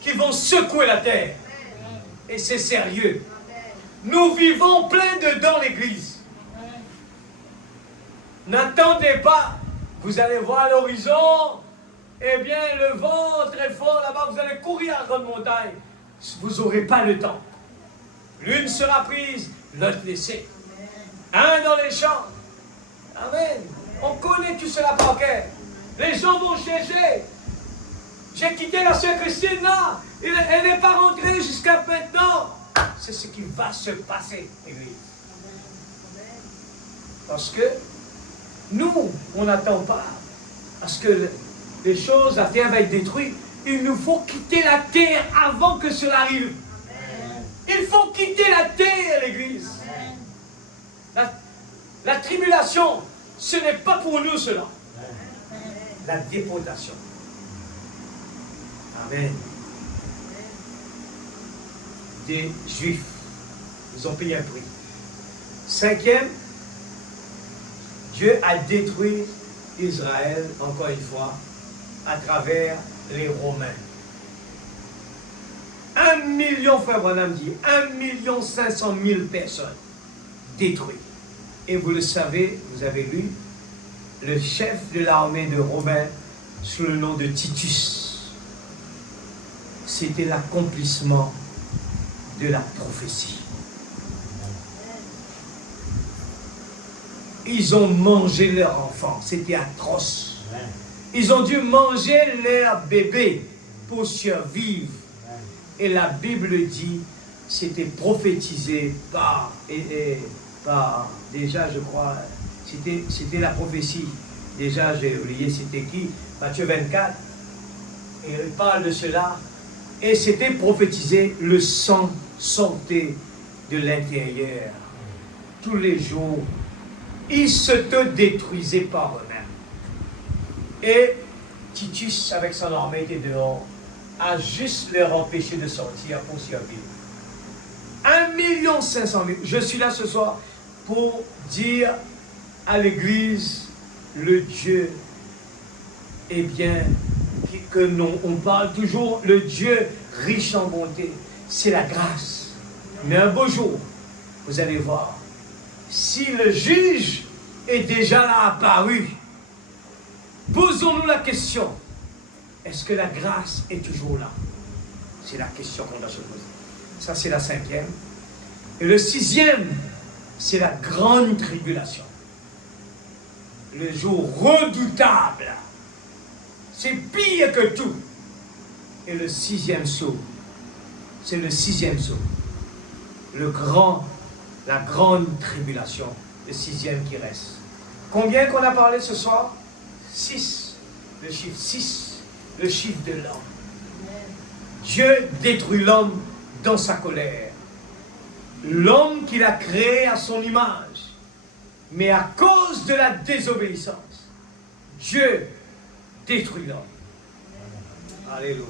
qui vont secouer la terre. Et c'est sérieux. Nous vivons plein dedans l'église. N'attendez pas, vous allez voir l'horizon, eh bien le vent très fort là-bas, vous allez courir à grande montagne. Vous n'aurez pas le temps. L'une sera prise, l'autre laissée. Un dans les champs. Amen. On connaît tout cela par cœur. Les gens vont chercher. J'ai quitté la sœur Christine là. Elle n'est pas rentrée jusqu'à maintenant. C'est ce qui va se passer, Église. Parce que nous, on n'attend pas. Parce que les choses, la terre va être détruite. Il nous faut quitter la terre avant que cela arrive. Il faut quitter la terre, l'Église. La tribulation, ce n'est pas pour nous cela. La déportation. Amen. Des Juifs. Ils ont payé un prix. Cinquième, Dieu a détruit Israël, encore une fois, à travers les Romains. 1 million, frère Branham dit, 1 500 000 personnes détruites. Et vous le savez, vous avez lu, le chef de l'armée de Romains, sous le nom de Titus, c'était l'accomplissement de la prophétie. Ils ont mangé leurs enfants, c'était atroce. Ils ont dû manger leurs bébés pour survivre. Et la Bible dit, c'était prophétisé par déjà je crois, c'était la prophétie. Déjà j'ai oublié c'était qui, Matthieu 24. Et il parle de cela. Et c'était prophétisé, le sang sortait de l'intérieur. Tous les jours, ils se détruisaient par eux-mêmes. Et Titus, avec son armée, était dehors, a juste leur empêché de sortir pour survivre. 1 500 000. Je suis là ce soir pour dire à l'Église, le Dieu, eh bien, que non, on parle toujours, le Dieu riche en bonté, c'est la grâce. Mais un beau jour, vous allez voir, si le juge est déjà là apparu, posons-nous la question, est-ce que la grâce est toujours là? C'est la question qu'on doit se poser. Ça, c'est la cinquième. Et le sixième, c'est la grande tribulation. Le jour redoutable. C'est pire que tout. Et le sixième sceau, c'est le sixième sceau. La grande tribulation, le sixième qui reste. Combien qu'on a parlé ce soir? 6. Le chiffre 6, le chiffre de l'homme. Dieu détruit l'homme dans sa colère. L'homme qu'il a créé à son image. Mais à cause de la désobéissance, Dieu détruit l'homme. Alléluia.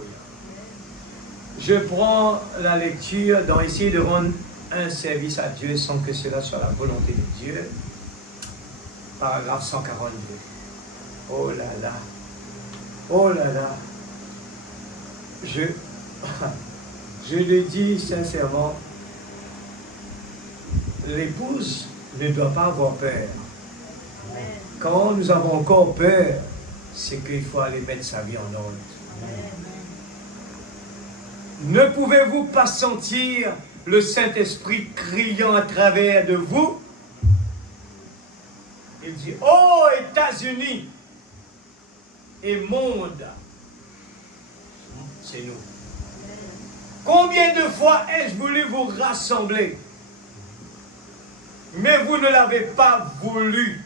Je prends la lecture dans essayer de rendre un service à Dieu sans que cela soit la volonté de Dieu. Paragraphe 142. Oh là là. Oh là là. Je le dis sincèrement, l'épouse ne doit pas avoir peur. Quand nous avons encore peur, c'est qu'il faut aller mettre sa vie en ordre. Ne pouvez-vous pas sentir le Saint-Esprit criant à travers de vous? Il dit, oh États-Unis et monde, c'est nous. Combien de fois ai-je voulu vous rassembler? Mais vous ne l'avez pas voulu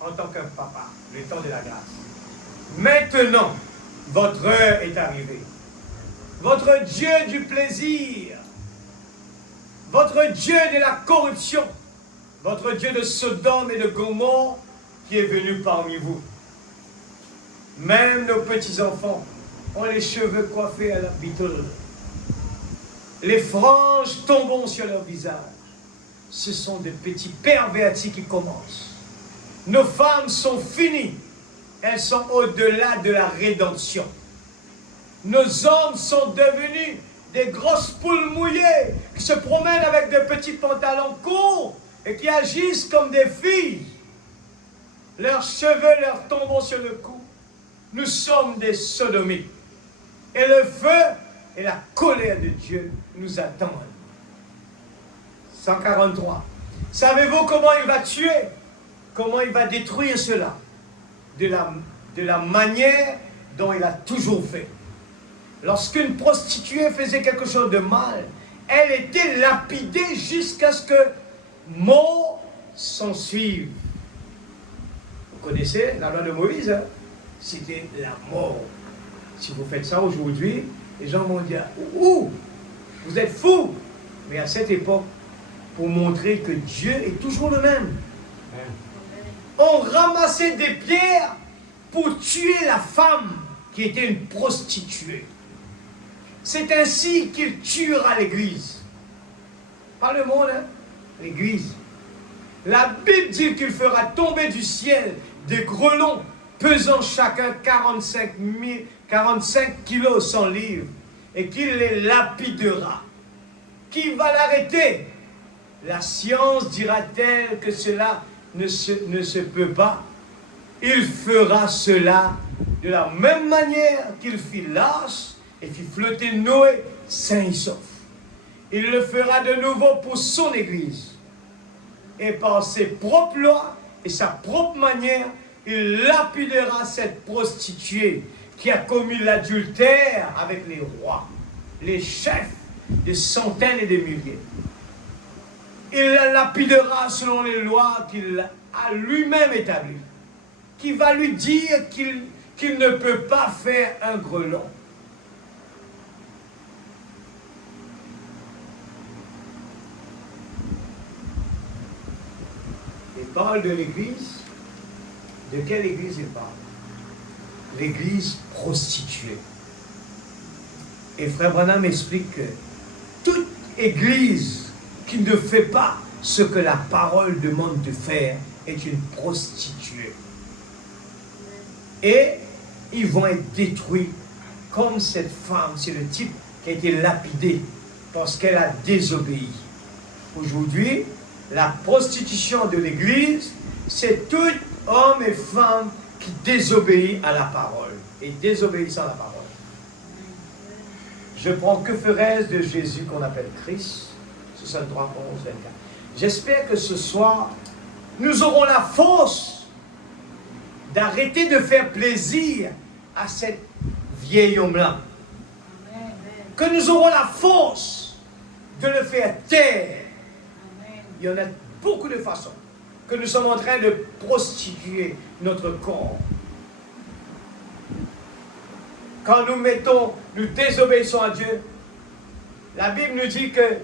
en tant qu'un papa, le temps de la grâce. Maintenant, votre heure est arrivée. Votre Dieu du plaisir, votre Dieu de la corruption, votre Dieu de Sodome et de Gomorrhe qui est venu parmi vous. Même nos petits-enfants ont les cheveux coiffés à la Beatle. Les franges tombent sur leur visage. Ce sont des petits pervertis qui commencent. Nos femmes sont finies. Elles sont au-delà de la rédemption. Nos hommes sont devenus des grosses poules mouillées qui se promènent avec de petits pantalons courts et qui agissent comme des filles. Leurs cheveux leur tombent sur le cou. Nous sommes des sodomites. Et le feu et la colère de Dieu nous attendent. 143. Savez-vous comment il va tuer? Comment il va détruire cela? De la manière dont il a toujours fait. Lorsqu'une prostituée faisait quelque chose de mal, elle était lapidée jusqu'à ce que mort s'en suive. Vous connaissez la loi de Moïse, hein? C'était la mort. Si vous faites ça aujourd'hui, les gens vont dire « Ouh, vous êtes fous !» Mais à cette époque, pour montrer que Dieu est toujours le même, on ramassait des pierres pour tuer la femme qui était une prostituée. C'est ainsi qu'il tuera l'Église. Pas le monde, hein? L'Église. La Bible dit qu'il fera tomber du ciel des grelons pesant chacun 45 kilos 100 livres et qu'il les lapidera. Qui va l'arrêter? La science dira-t-elle que cela ne se peut pas? Il fera cela de la même manière qu'il fit l'arche et fit flotter Noé sain et sauf. Il le fera de nouveau pour son Église. Et par ses propres lois et sa propre manière, il lapidera cette prostituée qui a commis l'adultère avec les rois, les chefs, des centaines et des milliers. Il la lapidera selon les lois qu'il a lui-même établies, qui va lui dire qu'il ne peut pas faire un grelon. Il parle de l'Église. De quelle Église il parle? L'Église prostituée. Et Frère Branham explique que toute Église qui ne fait pas ce que la parole demande de faire est une prostituée. Et ils vont être détruits comme cette femme, c'est le type qui a été lapidé parce qu'elle a désobéi. Aujourd'hui, la prostitution de l'Église, c'est tout homme et femme qui désobéit à la parole et désobéissant à la parole. Je prends que ferais-je de Jésus qu'on appelle Christ, 63, 11, 24. J'espère que ce soir, nous aurons la force d'arrêter de faire plaisir à cette vieille homme-là. Que nous aurons la force de le faire taire. Il y en a beaucoup de façons que nous sommes en train de prostituer notre corps. Quand nous désobéissons à Dieu, la Bible nous dit que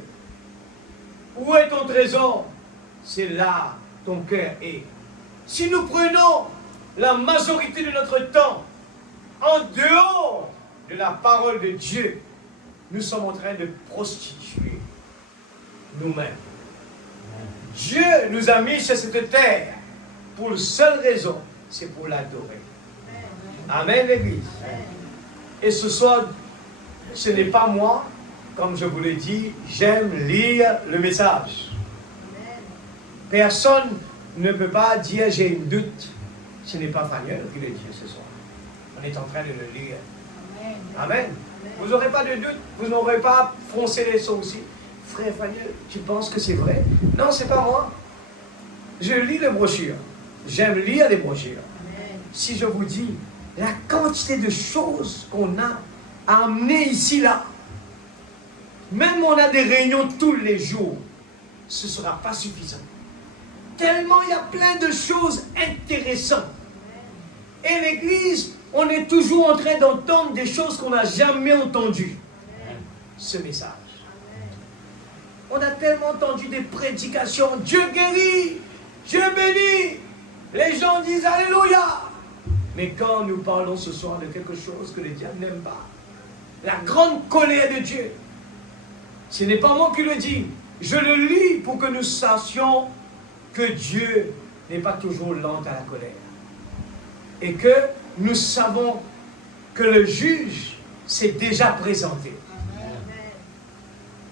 où est ton trésor? C'est là ton cœur est. Si nous prenons la majorité de notre temps en dehors de la parole de Dieu, nous sommes en train de prostituer nous-mêmes. Dieu nous a mis sur cette terre pour une seule raison, c'est pour l'adorer. Amen, l'Église. Et ce soir, ce n'est pas moi, comme je vous l'ai dit, j'aime lire le message. Personne ne peut pas dire j'ai une doute. Ce n'est pas Faniel qui le dit ce soir. On est en train de le lire. Amen. Vous n'aurez pas de doute, vous n'aurez pas froncé les sourcils. Frère Faniel, tu penses que c'est vrai? Non, c'est pas moi. Je lis les brochures. J'aime lire les brochures. Si je vous dis la quantité de choses qu'on a amenées ici, là, même on a des réunions tous les jours, ce ne sera pas suffisant. Tellement il y a plein de choses intéressantes. Et l'Église, on est toujours en train d'entendre des choses qu'on n'a jamais entendues. Ce message. On a tellement entendu des prédications. Dieu guérit, Dieu bénit. Les gens disent Alléluia. Mais quand nous parlons ce soir de quelque chose que le diable n'aime pas, la grande colère de Dieu, ce n'est pas moi qui le dis. Je le lis pour que nous sachions que Dieu n'est pas toujours lent à la colère. Et que nous savons que le juge s'est déjà présenté.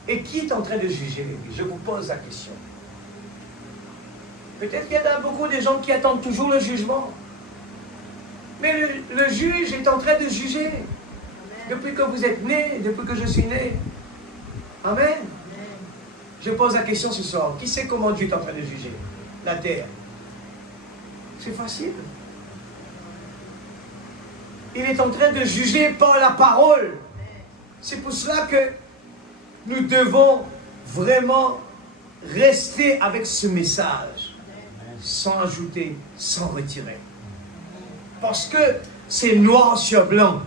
Et qui est en train de juger l'Église? Je vous pose la question. Peut-être qu'il y a beaucoup de gens qui attendent toujours le jugement. Mais le juge est en train de juger. Depuis que vous êtes né, depuis que je suis né. Amen. Je pose la question ce soir. Qui sait comment Dieu est en train de juger? La terre. C'est facile. Il est en train de juger par la parole. C'est pour cela que nous devons vraiment rester avec ce message, sans ajouter, sans retirer. Parce que c'est noir sur blanc.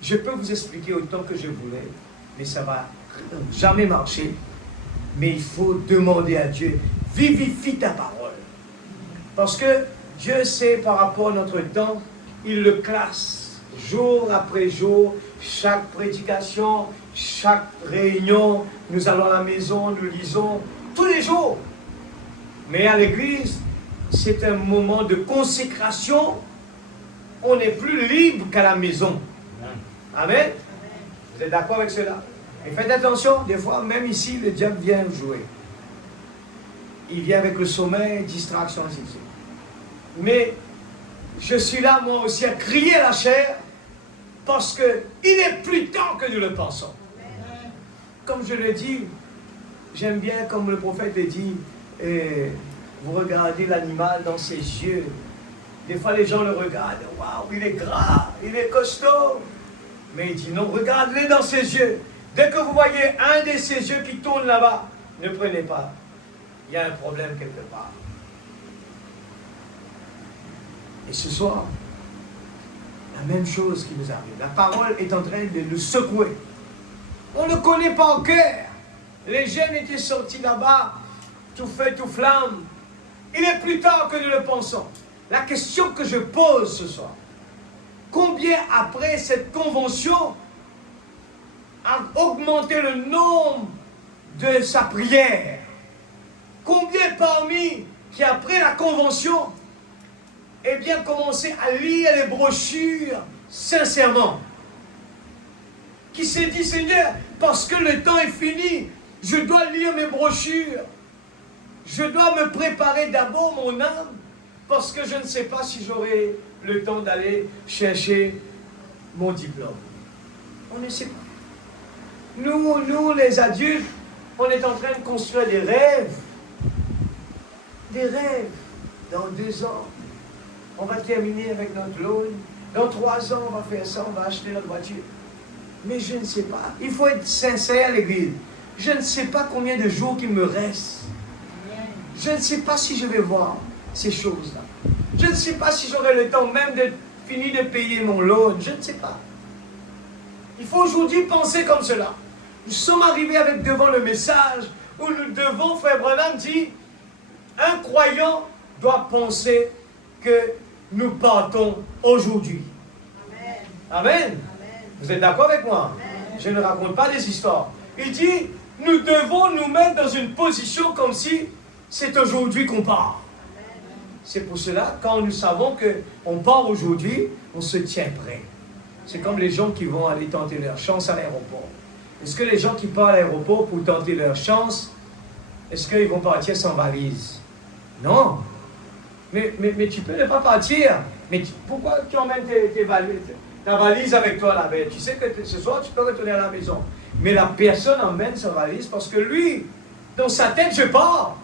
Je peux vous expliquer autant que je voulais, mais ça ne va jamais marcher. Mais il faut demander à Dieu, vivifie ta parole. Parce que Dieu sait par rapport à notre temps, il le classe Jour après jour, chaque prédication, chaque réunion, nous allons à la maison, nous lisons tous les jours. Mais à l'église, c'est un moment de consécration. On est plus libre qu'à la maison. Amen. Vous êtes d'accord avec cela? Et faites attention, des fois, même ici, le diable vient jouer. Il vient avec le sommeil, distraction, ainsi de suite. Mais je suis là, moi aussi, à crier à la chair, parce qu'il est plus temps que nous le pensons. Comme je le dis, j'aime bien, comme le prophète le dit, vous regardez l'animal dans ses yeux. Des fois, les gens le regardent. Waouh, il est gras, il est costaud. Mais il dit non, regardez dans ses yeux. Dès que vous voyez un de ses yeux qui tourne là-bas, ne prenez pas. Il y a un problème quelque part. Et ce soir, la même chose qui nous arrive. La parole est en train de nous secouer. On ne connaît pas en cœur. Les jeunes étaient sortis là-bas, tout feu, tout flamme. Il est plus tard que nous le pensons. La question que je pose ce soir, combien après cette convention a augmenté le nombre de sa prière? Combien parmi qui après la convention, eh bien commencé à lire les brochures sincèrement? Qui s'est dit, Seigneur, parce que le temps est fini, je dois lire mes brochures. Je dois me préparer d'abord mon âme, parce que je ne sais pas si j'aurai le temps d'aller chercher mon diplôme. On ne sait pas. Nous, les adultes, on est en train de construire des rêves. Des rêves. Dans 2 ans, on va terminer avec notre loan. Dans 3 ans, on va faire ça, on va acheter notre voiture. Mais je ne sais pas. Il faut être sincère à l'église. Je ne sais pas combien de jours qu'il me reste. Je ne sais pas si je vais voir ces choses-là. Je ne sais pas si j'aurai le temps même de finir de payer mon loan. Je ne sais pas. Il faut aujourd'hui penser comme cela. Nous sommes arrivés avec devant le message où nous devons, frère Branham dit, un croyant doit penser que nous partons aujourd'hui. Amen. Amen. Vous êtes d'accord avec moi? Amen. Je ne raconte pas des histoires. Il dit, nous devons nous mettre dans une position comme si c'est aujourd'hui qu'on part. C'est pour cela, quand nous savons qu'on part aujourd'hui, on se tient prêt. C'est comme les gens qui vont aller tenter leur chance à l'aéroport. Est-ce que les gens qui partent à l'aéroport pour tenter leur chance, est-ce qu'ils vont partir sans valise? Non. Mais tu peux ne pas partir. Mais pourquoi tu emmènes tes valises, ta valise avec toi là-bas? Tu sais que ce soir, tu peux retourner à la maison. Mais la personne emmène sa valise parce que lui, dans sa tête, je pars.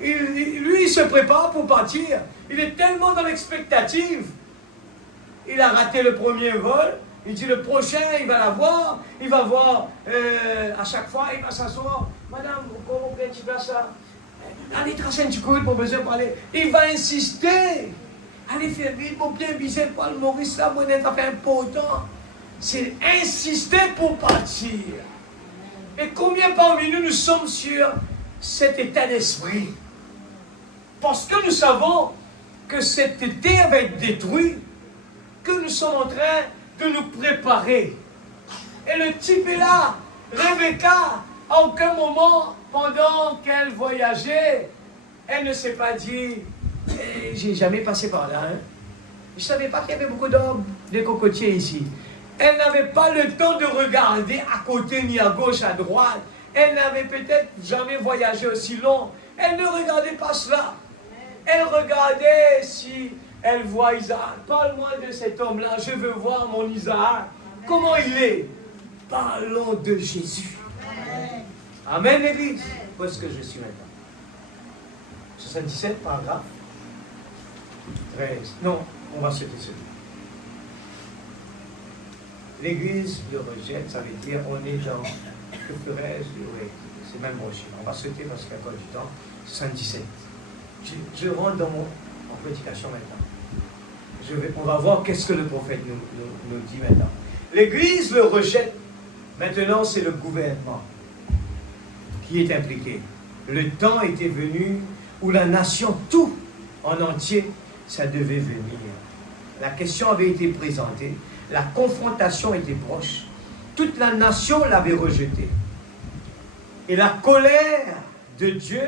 Lui, il se prépare pour partir. Il est tellement dans l'expectative. Il a raté le premier vol. Il dit le prochain, il va l'avoir. Il va voir à chaque fois, il va s'asseoir. Madame, comment tu fais ça? Allez, tracer un petit coup pour besoin de parler. Il va insister. Allez, faire vite, mon bien visé, Paul Maurice, la monnaie, ça fait important. C'est insister pour partir. Et combien parmi nous sommes sur cet état d'esprit? Parce que nous savons que cette terre va être détruite, que nous sommes en train de nous préparer. Et le type est là. Rebecca, à aucun moment, pendant qu'elle voyageait, elle ne s'est pas dit, j'ai jamais passé par là. Hein. Je ne savais pas qu'il y avait beaucoup d'arbres, de cocotiers ici. Elle n'avait pas le temps de regarder à côté ni à gauche, à droite. Elle n'avait peut-être jamais voyagé aussi long. Elle ne regardait pas cela. Elle regardait si elle voit Isaac. Parle-moi de cet homme-là, je veux voir mon Isaac. Comment il est? Parlons de Jésus. Amen, Amen l'Église. Où est-ce que je suis maintenant? 77, paragraphe 13. Non, on va sauter celui. L'Église le rejette, ça veut dire on est dans que ferais-je? Oui, c'est même broché. On va sauter parce qu'il y a encore du temps. 77. Je rentre dans mon prédication maintenant. On va voir qu'est-ce que le prophète nous dit maintenant. L'Église le rejette. Maintenant, c'est le gouvernement qui est impliqué. Le temps était venu où la nation, tout en entier, ça devait venir La question avait été présentée, la confrontation était proche, toute la nation l'avait rejeté. Et la colère de Dieu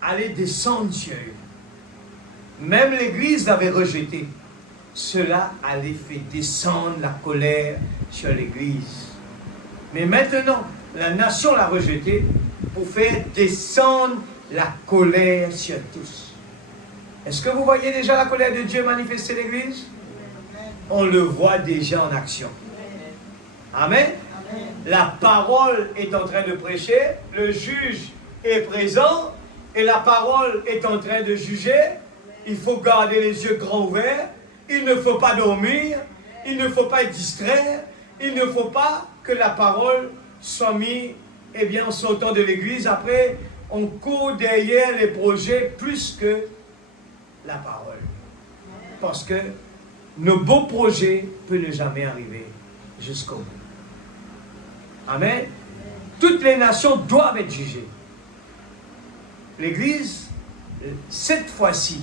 allait descendre sur eux. Même l'Église l'avait rejeté. Cela allait faire descendre la colère sur l'Église. Mais maintenant, la nation l'a rejeté pour faire descendre la colère sur tous. Est-ce que vous voyez déjà la colère de Dieu manifester l'Église? On le voit déjà en action. Amen. La parole est en train de prêcher, le juge est présent et la parole est en train de juger. Il faut garder les yeux grands ouverts, il ne faut pas dormir, il ne faut pas être distrait, il ne faut pas que la parole soit mise en sortant de l'église. Après, on court derrière les projets plus que la parole. Parce que nos beaux projets ne peuvent jamais arriver jusqu'au bout. Amen. Toutes les nations doivent être jugées. L'Église, cette fois-ci,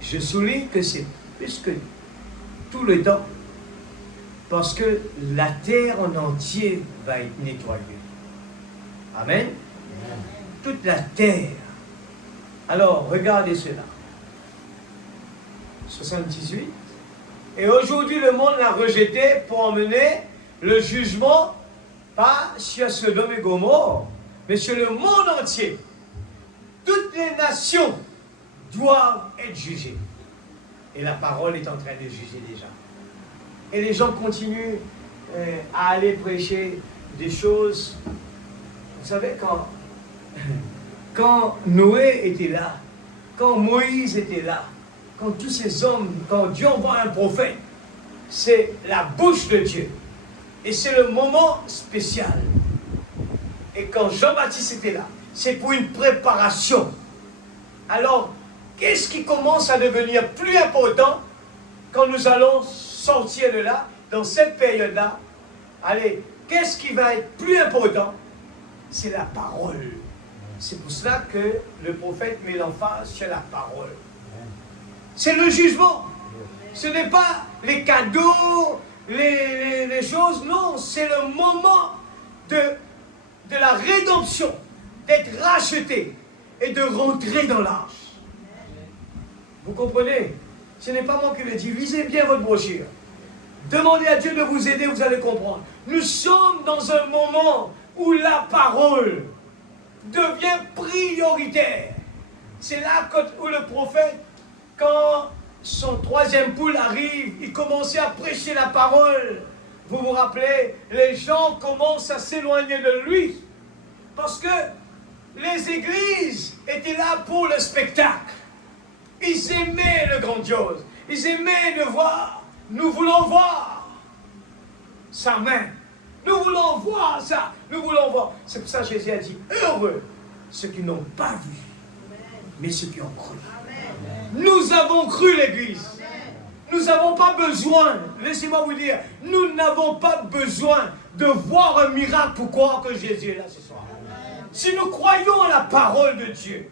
je souligne que c'est plus que tout le temps, parce que la terre en entier va être nettoyée. Amen. Toute la terre. Alors, regardez cela. 78. Et aujourd'hui, le monde l'a rejeté pour emmener le jugement, pas sur Sodome et Gomorrhe, mais sur le monde entier. Toutes les nations doivent être jugées. Et la parole est en train de juger déjà. Et les gens continuent à aller prêcher des choses. Vous savez, quand Noé était là, quand Moïse était là, quand tous ces hommes, quand Dieu envoie un prophète, c'est la bouche de Dieu. Et c'est le moment spécial. Et quand Jean-Baptiste était là, c'est pour une préparation. Alors, qu'est-ce qui commence à devenir plus important quand nous allons sortir de là, dans cette période-là? Allez, qu'est-ce qui va être plus important? C'est la parole. C'est pour cela que le prophète met l'emphase sur la parole. C'est le jugement. Ce n'est pas les cadeaux, les choses, non, c'est le moment de la rédemption, d'être racheté et de rentrer dans l'arche. Vous comprenez? Ce n'est pas moi qui le dis. Lisez bien votre brochure. Demandez à Dieu de vous aider, vous allez comprendre. Nous sommes dans un moment où la parole devient prioritaire. C'est là où le prophète, quand son troisième poule arrive, il commençait à prêcher la parole. Vous vous rappelez, les gens commencent à s'éloigner de lui. Parce que les églises étaient là pour le spectacle. Ils aimaient le grandiose. Ils aimaient le voir. Nous voulons voir sa main. Nous voulons voir ça. Nous voulons voir. C'est pour ça que Jésus a dit, heureux ceux qui n'ont pas vu, mais ceux qui ont cru. Nous avons cru l'Église. Nous n'avons pas besoin, laissez-moi vous dire, nous n'avons pas besoin de voir un miracle pour croire que Jésus est là ce soir. Si nous croyons à la parole de Dieu,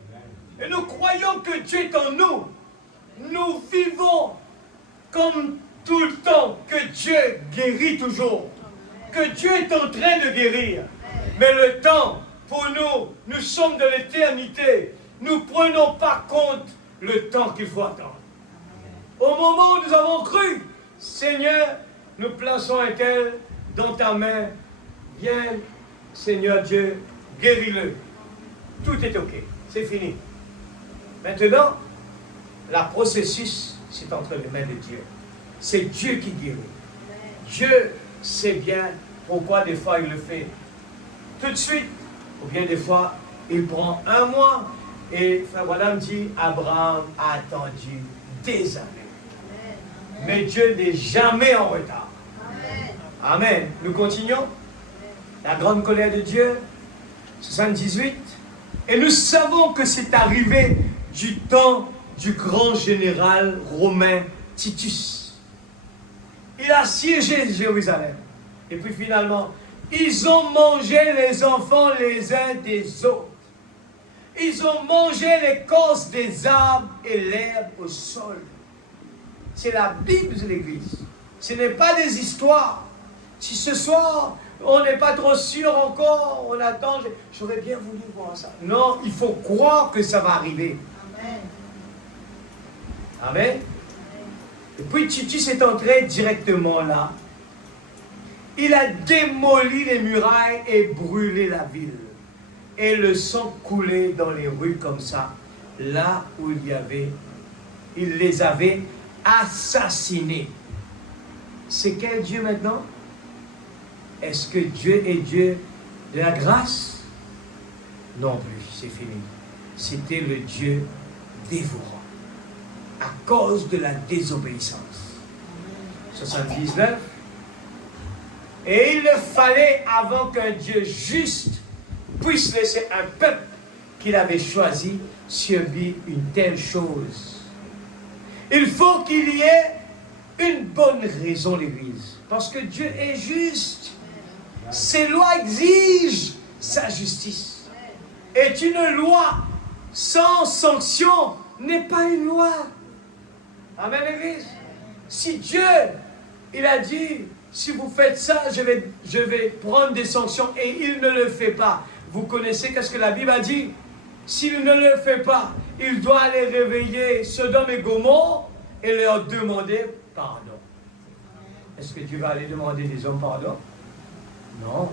et nous croyons que Dieu est en nous, nous vivons comme tout le temps que Dieu guérit toujours, que Dieu est en train de guérir. Mais le temps, pour nous, nous sommes de l'éternité. Nous ne prenons pas compte le temps qu'il faut attendre. Au moment où nous avons cru, Seigneur, nous plaçons un tel dans ta main. Viens, Seigneur Dieu, guéris-le. Tout est OK. C'est fini. Maintenant, le processus, c'est entre les mains de Dieu. C'est Dieu qui guérit. Dieu sait bien pourquoi des fois il le fait tout de suite, ou bien des fois il prend un mois. Et Frère Branham dit, Abraham a attendu des années. Mais Dieu n'est jamais en retard. Amen. Nous continuons. La grande colère de Dieu, 78. Et nous savons que c'est arrivé du temps du grand général romain Titus. Il a siégé Jérusalem. Et puis finalement, ils ont mangé les enfants les uns des autres. Ils ont mangé l'écorce des arbres et l'herbe au sol. C'est la Bible de l'Église. Ce n'est pas des histoires. Si ce soir, on n'est pas trop sûr encore, on attend, j'aurais bien voulu voir ça. Non, il faut croire que ça va arriver. Amen. Amen. Et puis Titus est entré directement là. Il a démoli les murailles et brûlé la ville. Et le sang coulait dans les rues comme ça, là où il les avait assassinés. C'est quel Dieu maintenant? Est-ce que Dieu est Dieu de la grâce? Non plus, c'est fini. C'était le Dieu dévorant, à cause de la désobéissance. 79. Et il le fallait, avant qu'un Dieu juste puisse laisser un peuple qu'il avait choisi subir une telle chose. Il faut qu'il y ait une bonne raison, l'Église. Parce que Dieu est juste. Ses lois exigent sa justice. Et une loi sans sanction n'est pas une loi. Amen, l'Église. Si Dieu, il a dit, si vous faites ça, je vais prendre des sanctions, et il ne le fait pas. Vous connaissez qu'est-ce que la Bible a dit? S'il ne le fait pas, il doit aller réveiller Sodome et Gomorrhe et leur demander pardon. Est-ce que Dieu va aller demander des hommes pardon? Non.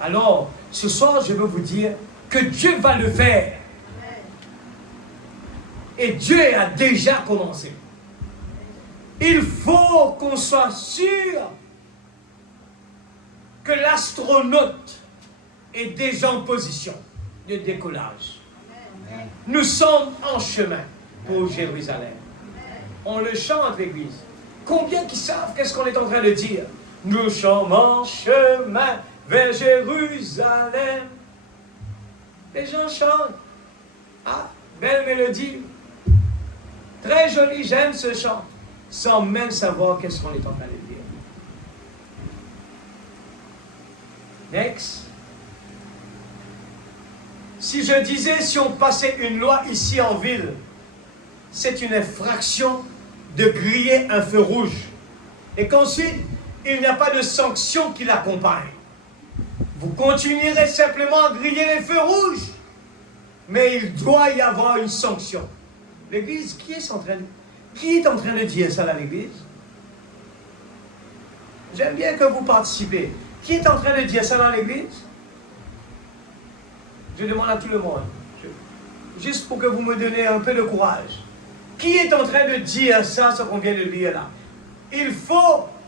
Alors, ce soir, je veux vous dire que Dieu va le faire. Et Dieu a déjà commencé. Il faut qu'on soit sûr que l'astronaute est déjà en position de décollage. Nous sommes en chemin pour Jérusalem. On le chante, l'Église. Combien qui savent qu'est-ce qu'on est en train de dire? Nous sommes en chemin vers Jérusalem. Les gens chantent. Ah, belle mélodie. Très jolie, j'aime ce chant. Sans même savoir qu'est-ce qu'on est en train de dire. Next. Si je disais, si on passait une loi ici en ville, c'est une infraction de griller un feu rouge. Et qu'ensuite, il n'y a pas de sanction qui l'accompagne. Vous continuerez simplement à griller les feux rouges. Mais il doit y avoir une sanction. L'Église, qui est en train de dire ça à l'Église? J'aime bien que vous participez. Qui est en train de dire ça dans l'Église? Je demande à tout le monde. Juste pour que vous me donnez un peu de courage. Qui est en train de dire ça, ce qu'on vient de lire là?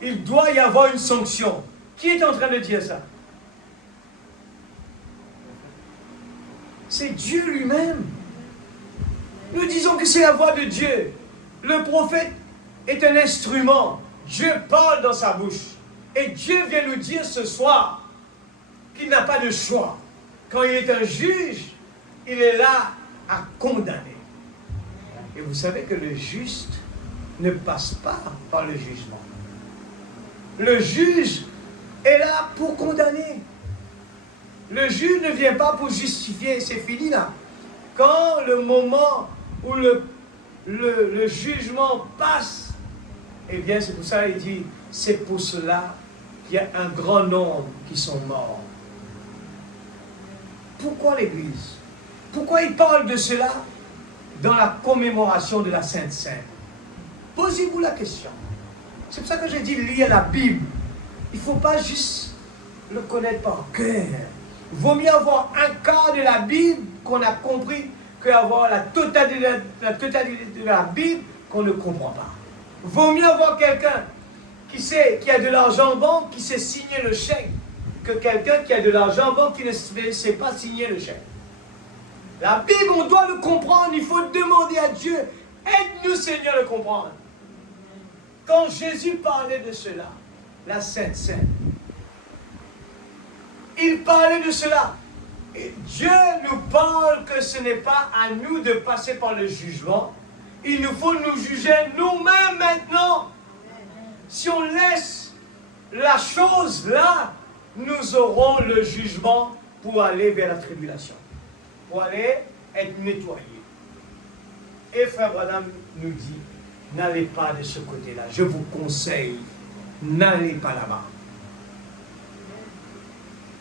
Il doit y avoir une sanction. Qui est en train de dire ça? C'est Dieu lui-même. Nous disons que c'est la voix de Dieu. Le prophète est un instrument. Dieu parle dans sa bouche. Et Dieu vient nous dire ce soir qu'il n'a pas de choix. Quand il est un juge, il est là à condamner. Et vous savez que le juste ne passe pas par le jugement. Le juge est là pour condamner. Le juge ne vient pas pour justifier, c'est fini là. Quand le moment où le jugement passe, eh bien c'est pour ça qu'il dit, c'est pour cela qu'il y a un grand nombre qui sont morts. Pourquoi l'Église? Pourquoi il parle de cela dans la commémoration de la Sainte Seine? Posez-vous la question. C'est pour ça que j'ai dit lire la Bible. Il ne faut pas juste le connaître par cœur. Il vaut mieux avoir un quart de la Bible qu'on a compris qu'avoir la totalité de la Bible qu'on ne comprend pas. Il vaut mieux avoir quelqu'un qui a de l'argent en banque, qui sait signer le chèque, que quelqu'un qui a de l'argent en banque qui ne sait pas signer le chèque. La Bible, on doit le comprendre. Il faut demander à Dieu, aide-nous Seigneur à le comprendre. Quand Jésus parlait de cela, la Sainte Seine, il parlait de cela. Et Dieu nous parle que ce n'est pas à nous de passer par le jugement. Il nous faut nous juger nous-mêmes maintenant. Si on laisse la chose là, nous aurons le jugement pour aller vers la tribulation, pour aller être nettoyés. Et Frère Branham nous dit, n'allez pas de ce côté-là. Je vous conseille, n'allez pas là-bas.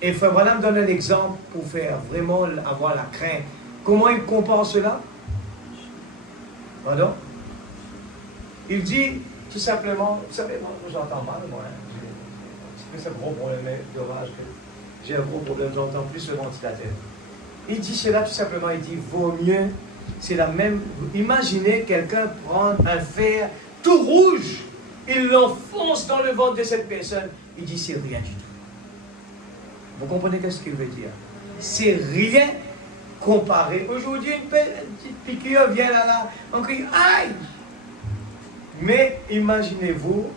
Et Frère Branham donne un exemple pour faire vraiment avoir la crainte. Comment il compare cela? Pardon? Il dit tout simplement, vous savez, moi j'entends mal, moi. C'est un gros problème, mais dommage que j'ai un gros problème, j'entends plus le ventilateur. Il dit cela tout simplement, il dit, vaut mieux, c'est la même, imaginez quelqu'un prendre un fer tout rouge, il l'enfonce dans le ventre de cette personne, il dit c'est rien du tout. Vous comprenez ce qu'il veut dire? C'est rien comparé. Aujourd'hui, une petite piqûre vient là, on crie aïe! Mais imaginez-vous,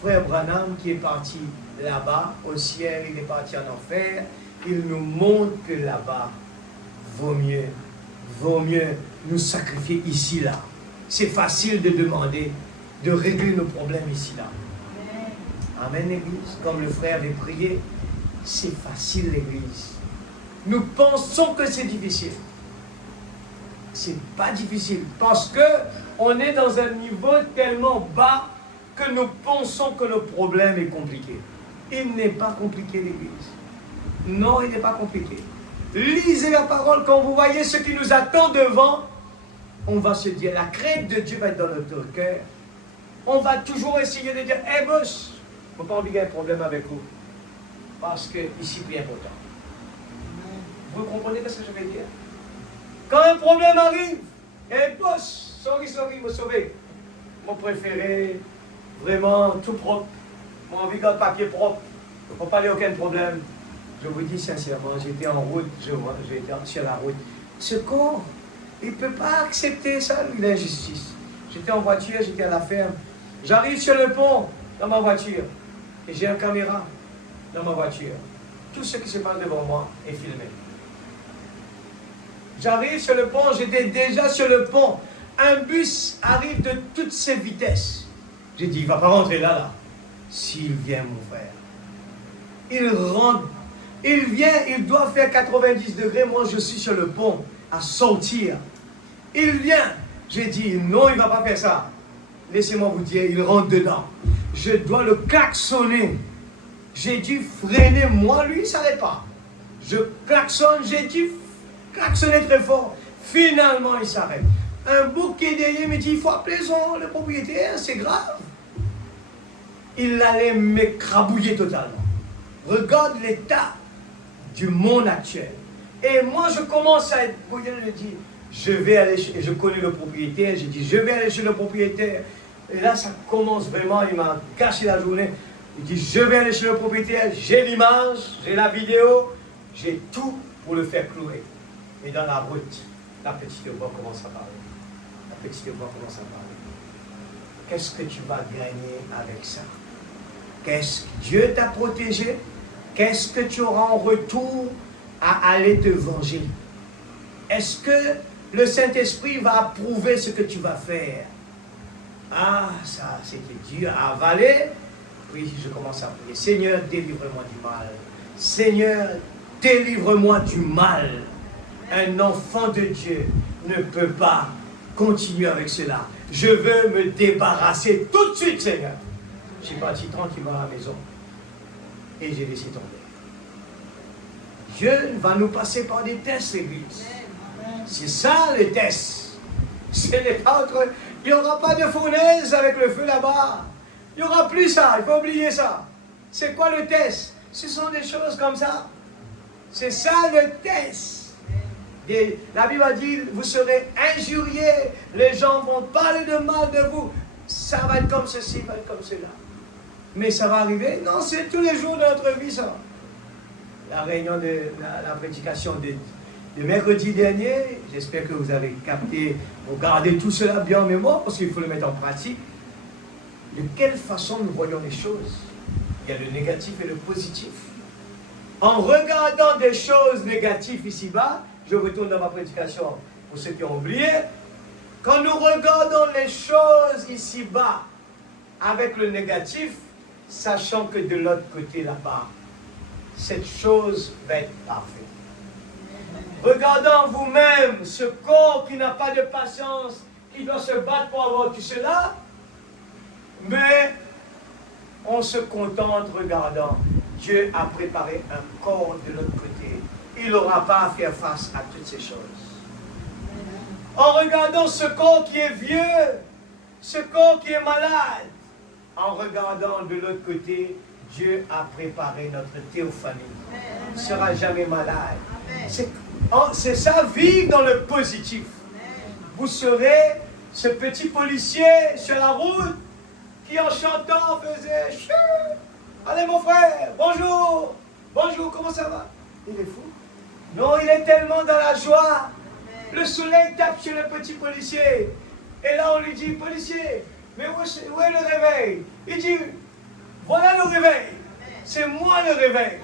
Frère Branham qui est parti là-bas, au ciel, il est parti en enfer, il nous montre que là-bas, vaut mieux nous sacrifier ici, là. C'est facile de demander, de régler nos problèmes ici, là. Amen, l'Église. Comme le frère avait prié, c'est facile, l'Église. Nous pensons que c'est difficile. C'est pas difficile parce que on est dans un niveau tellement bas que nous pensons que le problème est compliqué. Il n'est pas compliqué, l'Église. Non, il n'est pas compliqué. Lisez la parole, quand vous voyez ce qui nous attend devant, on va se dire, la crainte de Dieu va être dans notre cœur. On va toujours essayer de dire, hé boss, il ne faut pas oublier un problème avec vous. Parce que ici, c'est important. Vous comprenez ce que je veux dire? Quand un problème arrive, hé boss, sorry, me sauver. Mon préféré, vraiment tout propre. Mon envie de papier propre. Il ne faut pas aller aucun problème. Je vous dis sincèrement, j'étais en route, j'étais sur la route. Ce corps, il ne peut pas accepter ça, l'injustice. J'étais en voiture, j'étais à la ferme. J'arrive sur le pont, dans ma voiture, et j'ai une caméra dans ma voiture. Tout ce qui se passe devant moi est filmé. J'arrive sur le pont, j'étais déjà sur le pont. Un bus arrive de toutes ses vitesses. J'ai dit, il ne va pas rentrer là. S'il vient, mon frère. Il rentre. Il vient, il doit faire 90 degrés. Moi, je suis sur le pont à sortir. Il vient. J'ai dit, non, il ne va pas faire ça. Laissez-moi vous dire, il rentre dedans. Je dois le klaxonner. J'ai dû freiner. Moi, lui, il ne s'arrête pas. Je klaxonne. J'ai dû klaxonner très fort. Finalement, il s'arrête. Un bouquet derrière me dit, il faut appeler le propriétaire, c'est grave. Il allait m'écrabouiller totalement. Regarde l'état du monde actuel. Et moi, je commence à être bouillant, je dis, je vais aller chez, je connais le propriétaire, j'ai dit, je vais aller chez le propriétaire. Et là, ça commence vraiment, il m'a gâché la journée. Il dit, je vais aller chez le propriétaire, j'ai l'image, j'ai la vidéo, j'ai tout pour le faire clouer. Et dans la route, la petite voix commence à parler. La petite voix commence à parler. Qu'est-ce que tu vas gagner avec ça? Qu'est-ce que Dieu t'a protégé? Qu'est-ce que tu auras en retour à aller te venger? Est-ce que le Saint-Esprit va approuver ce que tu vas faire? Ah, ça, c'était dur à avaler. Puis je commence à prier. Seigneur, délivre-moi du mal. Seigneur, délivre-moi du mal. Un enfant de Dieu ne peut pas continuer avec cela. Je veux me débarrasser tout de suite, Seigneur. Je suis parti tranquillement à la maison. Et j'ai laissé tomber. Dieu va nous passer par des tests, l'Église. C'est ça, les tests. Ce n'est pas autre... Il n'y aura pas de fournaise avec le feu là-bas. Il n'y aura plus ça. Il faut oublier ça. C'est quoi le test? Ce sont des choses comme ça. C'est ça le test. Et la Bible a dit, vous serez injuriés. Les gens vont parler de mal de vous. Ça va être comme ceci, ça va être comme cela. Mais ça va arriver? Non, c'est tous les jours de notre vie, ça. La réunion de la prédication de mercredi dernier, j'espère que vous avez capté, regardez tout cela bien en mémoire, parce qu'il faut le mettre en pratique. De quelle façon nous voyons les choses? Il y a le négatif et le positif. En regardant des choses négatives ici-bas, je retourne dans ma prédication pour ceux qui ont oublié, quand nous regardons les choses ici-bas avec le négatif, sachant que de l'autre côté là-bas, cette chose va être parfaite. Regardant vous-même ce corps qui n'a pas de patience, qui doit se battre pour avoir tout cela, Mais on se contente regardant. Dieu a préparé un corps de l'autre côté. Il n'aura pas à faire face à toutes ces choses. En regardant ce corps qui est vieux, ce corps qui est malade, en regardant de l'autre côté, Dieu a préparé notre théophanie. Il ne sera jamais malade. C'est ça, vivre dans le positif. Vous serez ce petit policier sur la route qui en chantant faisait « Chut! Allez mon frère, bonjour, bonjour, comment ça va ?» Il est fou. Non, il est tellement dans la joie. Le soleil tape sur le petit policier. Et là, on lui dit, policier, mais où est le réveil? Il dit, voilà le réveil. C'est moi le réveil.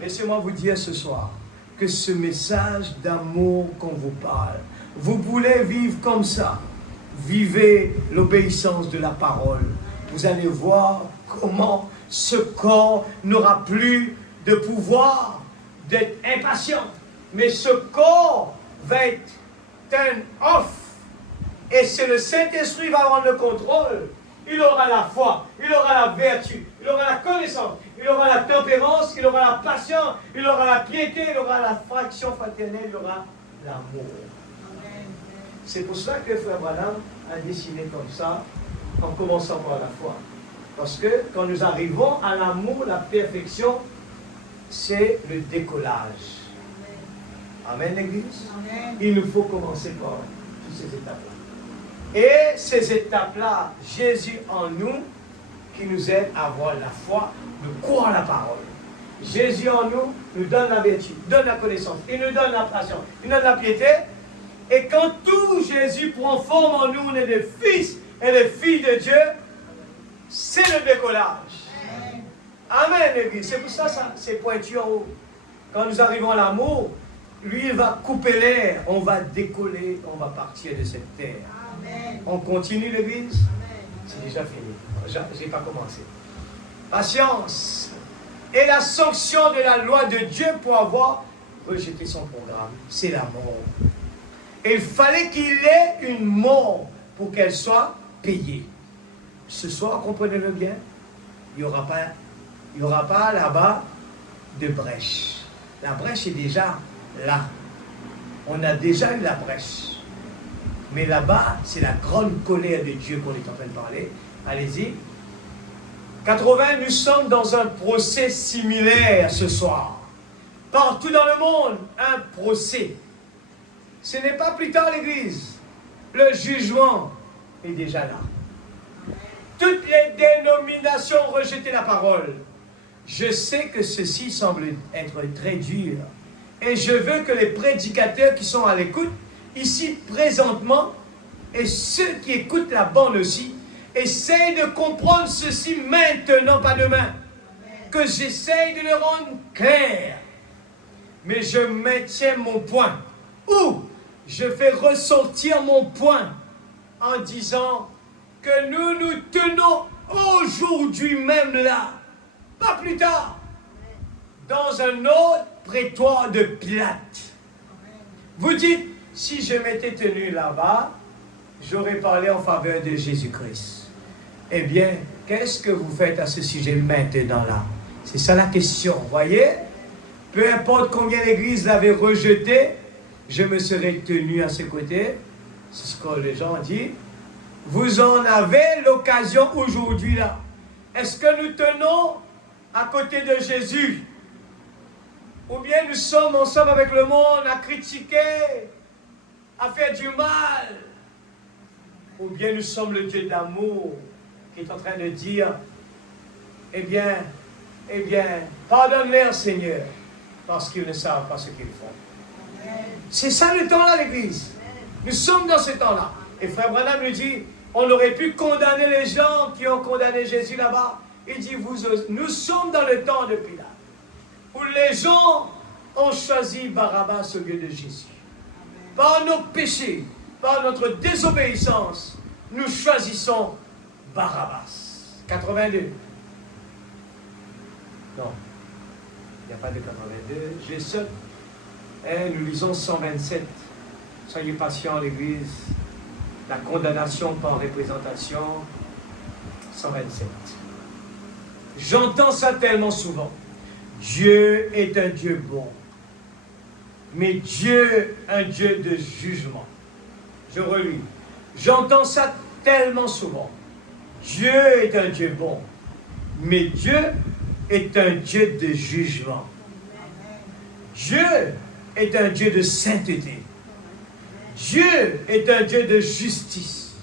Laissez-moi vous dire ce soir que ce message d'amour qu'on vous parle, vous voulez vivre comme ça. Vivez l'obéissance de la parole. Vous allez voir comment ce corps n'aura plus de pouvoir d'être impatient. Mais ce corps va être turn off. Et c'est le Saint-Esprit qui va avoir le contrôle. Il aura la foi, il aura la vertu, il aura la connaissance, il aura la tempérance, il aura la patience, il aura la piété, il aura la fraction fraternelle, il aura l'amour. C'est pour cela que Frère Branham a dessiné comme ça, en commençant par la foi. Parce que quand nous arrivons à l'amour, la perfection, c'est le décollage. Amen, l'Église. Amen. Il nous faut commencer par toutes ces étapes-là. Et ces étapes-là, Jésus en nous, qui nous aide à avoir la foi, de croire la parole. Jésus en nous, nous donne la vertu, donne la connaissance, il nous donne la patience, il nous donne la piété. Et quand tout Jésus prend forme en nous, on est des fils et des filles de Dieu, c'est le décollage. Amen, l'Église. C'est pour ça, c'est pointu en haut. Quand nous arrivons à l'amour, lui, il va couper l'air, on va décoller, on va partir de cette terre. Amen. On continue l'Église? C'est déjà fini. Je n'ai pas commencé. Patience. Et la sanction de la loi de Dieu pour avoir rejeté son programme, c'est la mort. Et il fallait qu'il ait une mort pour qu'elle soit payée. Ce soir, comprenez-le bien, il n'y aura pas là-bas de brèche. La brèche est déjà là. On a déjà eu la brèche. Mais là-bas, c'est la grande colère de Dieu qu'on est en train de parler. Allez-y. 80, nous sommes dans un procès similaire ce soir. Partout dans le monde, un procès. Ce n'est pas plus tard l'Église. Le jugement est déjà là. Toutes les dénominations ont rejeté la parole. Je sais que ceci semble être très dur. Et je veux que les prédicateurs qui sont à l'écoute, ici présentement, et ceux qui écoutent la bande aussi, essayent de comprendre ceci maintenant, pas demain. Que j'essaye de le rendre clair. Mais je maintiens mon point. Ou je fais ressortir mon point en disant que nous nous tenons aujourd'hui même là, pas plus tard, dans un autre prétoire de Pilate. Vous dites, si je m'étais tenu là-bas, j'aurais parlé en faveur de Jésus-Christ. Eh bien, qu'est-ce que vous faites à ce sujet maintenant là? C'est ça la question, voyez? Peu importe combien l'Église l'avait rejeté, je me serais tenu à ses côtés. C'est ce que les gens disent. Vous en avez l'occasion aujourd'hui là. Est-ce que nous tenons à côté de Jésus? Ou bien nous sommes ensemble avec le monde à critiquer, à faire du mal? Ou bien nous sommes le Dieu d'amour qui est en train de dire, eh bien, pardonne-leur Seigneur, parce qu'ils ne savent pas ce qu'ils font. C'est ça le temps là, l'Église. Nous sommes dans ce temps-là. Et Frère Branham nous dit, on aurait pu condamner les gens qui ont condamné Jésus là-bas. Il dit, nous sommes dans le temps de Pilate, où les gens ont choisi Barabbas au lieu de Jésus. Par nos péchés, par notre désobéissance, nous choisissons Barabbas. 82. Non, il n'y a pas de 82. Je saute. Nous lisons 127. Soyez patients, l'Église. La condamnation par représentation. 127. J'entends ça tellement souvent. Dieu est un Dieu bon. Mais Dieu, un Dieu de jugement. Je relis. J'entends ça tellement souvent. Dieu est un Dieu bon. Mais Dieu est un Dieu de jugement. Dieu est un Dieu de sainteté. Dieu est un Dieu de justice.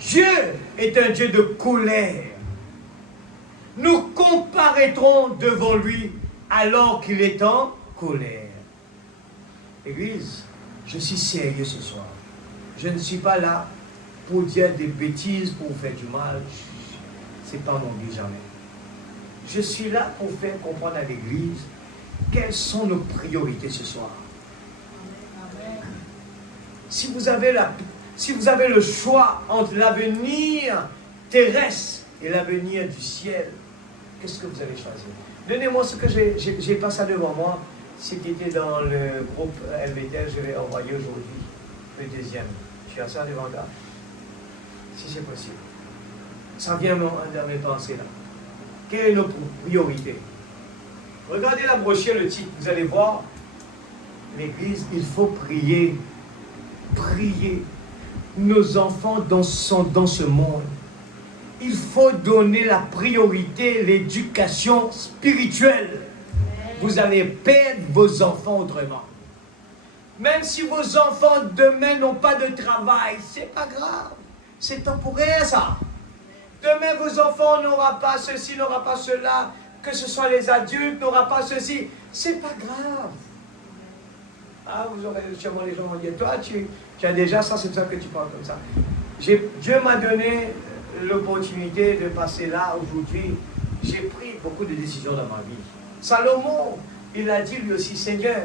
Dieu est un Dieu de colère. Nous comparaîtrons devant lui alors qu'il est en colère. Église, je suis sérieux ce soir. Je ne suis pas là pour dire des bêtises, pour vous faire du mal. Ce n'est pas mon but jamais. Je suis là pour faire comprendre à l'Église quelles sont nos priorités ce soir. Si vous avez le choix entre l'avenir terrestre et l'avenir du ciel, qu'est-ce que vous allez choisir? Donnez-moi ce que j'ai pas ça devant moi. Ce qui était dans le groupe LVTL, je vais envoyer aujourd'hui le deuxième. Tu as ça devant toi? Si c'est possible. Ça vient dans mes pensées là. Quelle est notre priorité? Regardez la brochure, le titre, vous allez voir. L'Église, il faut prier. Prier. Nos enfants sont dans ce monde. Il faut donner la priorité, l'éducation spirituelle. Vous allez perdre vos enfants autrement. Même si vos enfants demain n'ont pas de travail, c'est pas grave. C'est temporaire ça. Demain vos enfants n'auront pas ceci, n'auront pas cela, que ce soit les adultes, n'auront pas ceci. C'est pas grave. Ah, vous aurez sûrement les gens vont dire, toi tu as déjà ça, c'est pour ça que tu parles comme ça. Dieu m'a donné l'opportunité de passer là aujourd'hui. J'ai pris beaucoup de décisions dans ma vie. Salomon, il a dit lui aussi, Seigneur,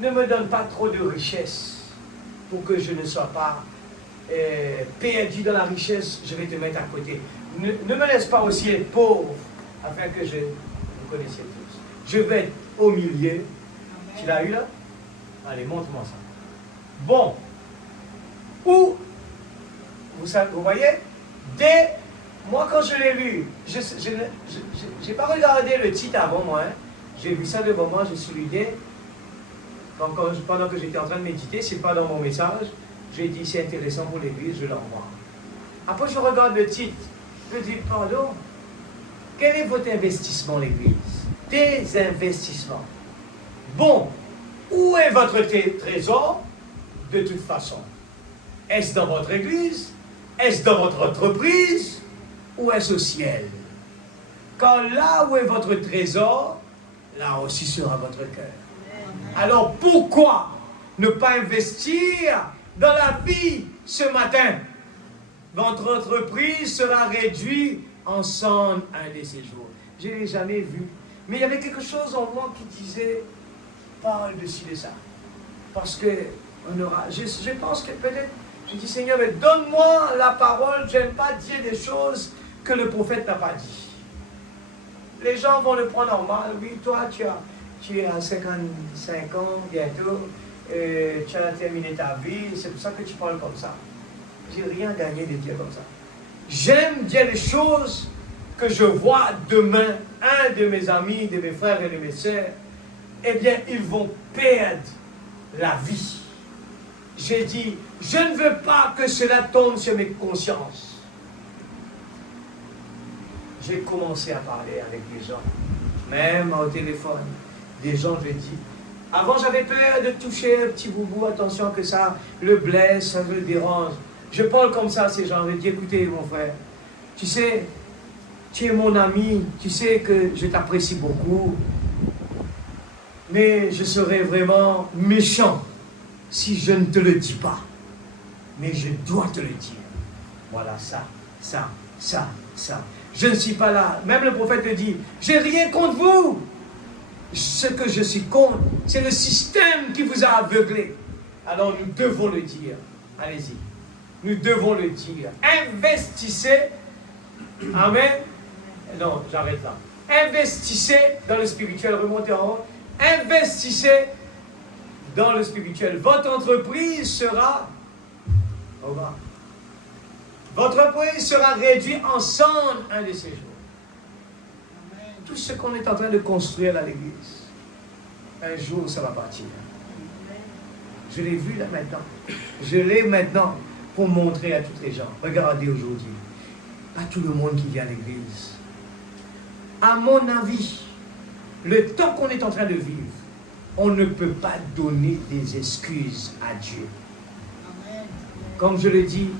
ne me donne pas trop de richesse pour que je ne sois pas perdu dans la richesse, je vais te mettre à côté. Ne me laisse pas aussi être pauvre, afin que vous connaissiez tous. Je vais être au milieu. Tu l'as eu là? Allez, montre-moi ça. Bon. Vous voyez? Moi, quand je l'ai lu, je n'ai pas regardé le titre avant moi. Hein. J'ai vu ça devant moi, j'ai souligné. Pendant que j'étais en train de méditer, ce n'est pas dans mon message. J'ai dit, c'est intéressant pour l'Église, je l'envoie. Après, je regarde le titre. Je dis, pardon, quel est votre investissement, l'Église? Des investissements. Bon, où est votre trésor? De toute façon. Est-ce dans votre Église? Est-ce dans votre entreprise? Ou est-ce au ciel? Car là où est votre trésor, là aussi sera votre cœur. Alors pourquoi ne pas investir dans la vie ce matin? Votre entreprise sera réduite en cendres un de ces jours. Je ne l'ai jamais vu. Mais il y avait quelque chose en moi qui disait, parle de ça. Parce que on aura, je pense que peut-être, je dis Seigneur, mais donne-moi la parole, je n'aime pas dire des choses que le prophète n'a pas dit. Les gens vont le prendre en mal. Oui, toi, tu es à 55 ans bientôt, tu as terminé ta vie, c'est pour ça que tu parles comme ça. J'ai rien gagné de dire comme ça. J'aime dire les choses que je vois demain, un de mes amis, de mes frères et de mes sœurs, eh bien, ils vont perdre la vie. J'ai dit, je ne veux pas que cela tombe sur mes consciences. J'ai commencé à parler avec des gens, même au téléphone. Des gens, je dis, avant j'avais peur de toucher un petit boubou, attention que ça le blesse, ça le dérange. Je parle comme ça à ces gens, je dis, écoutez mon frère, tu sais, tu es mon ami, tu sais que je t'apprécie beaucoup, mais je serais vraiment méchant si je ne te le dis pas. Mais je dois te le dire. Voilà ça. Je ne suis pas là. Même le prophète te dit, j'ai rien contre vous. Ce que je suis contre, c'est le système qui vous a aveuglé. Alors nous devons le dire. Allez-y. Nous devons le dire. Investissez. Amen. Non, j'arrête là. Investissez dans le spirituel. Remontez en haut. Investissez dans le spirituel. Votre entreprise sera au bas. Votre pays sera réduit en cendres un de ces jours. Tout ce qu'on est en train de construire à l'église, un jour ça va partir. Je l'ai vu là maintenant. Je l'ai maintenant pour montrer à tous les gens. Regardez aujourd'hui. Pas tout le monde qui vient à l'église. À mon avis, le temps qu'on est en train de vivre, on ne peut pas donner des excuses à Dieu. Comme je le dis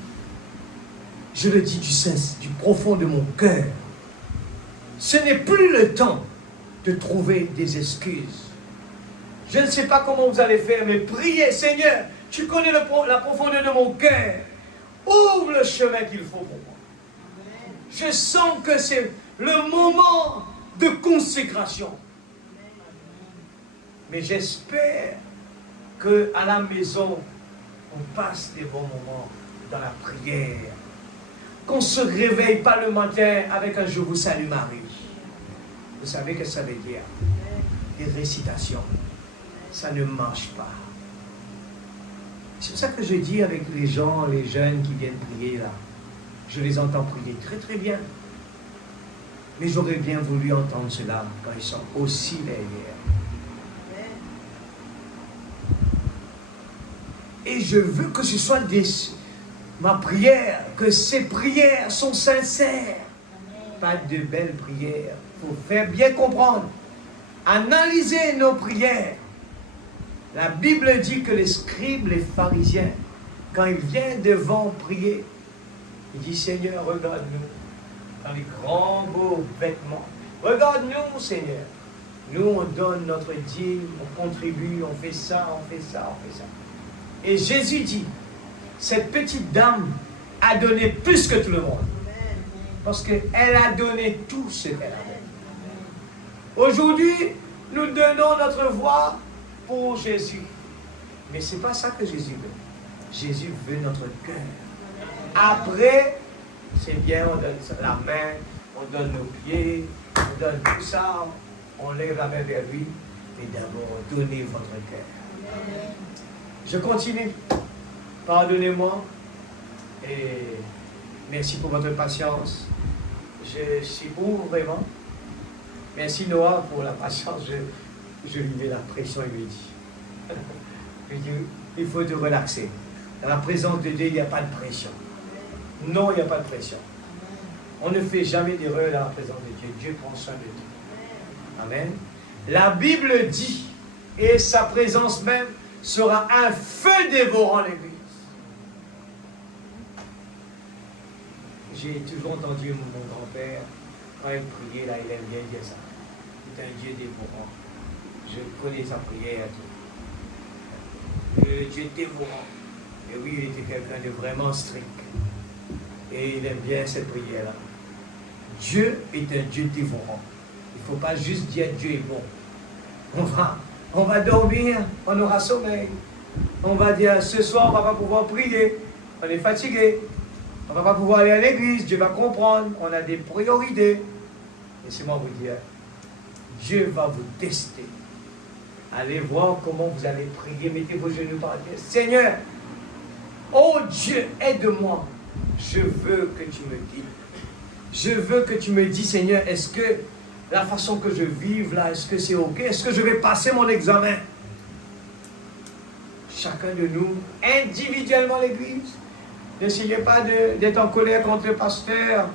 du sens, du profond de mon cœur. Ce n'est plus le temps de trouver des excuses. Je ne sais pas comment vous allez faire, mais priez, Seigneur, tu connais la profondeur de mon cœur. Ouvre le chemin qu'il faut pour moi. Je sens que c'est le moment de consécration. Mais j'espère qu'à la maison, on passe des bons moments dans la prière. Qu'on ne se réveille pas le matin avec un Je vous salue Marie. Vous savez ce que ça veut dire? Des récitations. Ça ne marche pas. C'est pour ça que je dis avec les gens, les jeunes qui viennent prier là. Je les entends prier très très bien. Mais j'aurais bien voulu entendre cela quand ils sont aussi derrière. Et je veux que ce soit ma prière, que ces prières sont sincères. Pas de belles prières. Il faut faire bien comprendre. Analyser nos prières. La Bible dit que les scribes, les pharisiens, quand ils viennent devant prier, ils disent Seigneur, regarde-nous dans les grands beaux vêtements. Regarde-nous, Seigneur. Nous, on donne notre dîme, on contribue, on fait ça, on fait ça, on fait ça. Et Jésus dit, cette petite dame a donné plus que tout le monde. Parce qu'elle a donné tout ce qu'elle avait. Aujourd'hui, nous donnons notre voix pour Jésus. Mais ce n'est pas ça que Jésus veut. Jésus veut notre cœur. Après, c'est bien, on donne la main, on donne nos pieds, on donne tout ça, on lève la main vers lui. Mais d'abord, donnez votre cœur. Je continue. Pardonnez-moi et merci pour votre patience. Je suis pour vraiment. Merci Noah pour la patience. Je lui mets la pression et lui dis. Il faut te relaxer. Dans la présence de Dieu, il n'y a pas de pression. Non, il n'y a pas de pression. On ne fait jamais d'erreur dans la présence de Dieu. Dieu prend soin de Dieu. Amen. La Bible dit, et sa présence même sera un feu dévorant l'église. J'ai toujours entendu mon grand-père, quand il priait, là, il aime bien dire ça. C'est un Dieu dévorant. Je connais sa prière. Le Dieu dévorant. Et oui, il était quelqu'un de vraiment strict. Et il aime bien cette prière-là. Dieu est un Dieu dévorant. Il ne faut pas juste dire Dieu est bon. On va dormir, on aura sommeil. On va dire ce soir, on ne va pas pouvoir prier. On est fatigué. On ne va pas pouvoir aller à l'église. Dieu va comprendre. On a des priorités. Laissez-moi vous dire, Dieu va vous tester. Allez voir comment vous allez prier. Mettez vos genoux par terre. Seigneur, oh Dieu, aide-moi. Je veux que tu me dises. Je veux que tu me dises, Seigneur, est-ce que la façon que je vive là, est-ce que c'est ok? Est-ce que je vais passer mon examen? Chacun de nous, individuellement l'église. N'essayez pas d'être en colère contre le pasteur.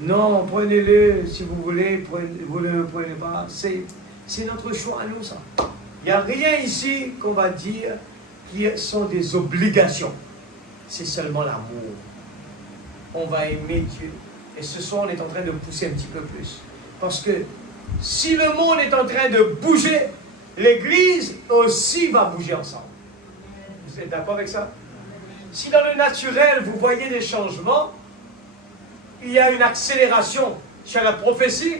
Non, prenez-le si vous voulez, vous ne le prenez pas. C'est notre choix à nous, ça. Il n'y a rien ici qu'on va dire qui sont des obligations. C'est seulement l'amour. On va aimer Dieu. Et ce soir, on est en train de pousser un petit peu plus. Parce que si le monde est en train de bouger, l'Église aussi va bouger ensemble. Vous êtes d'accord avec ça? Si dans le naturel, vous voyez des changements, il y a une accélération sur la prophétie,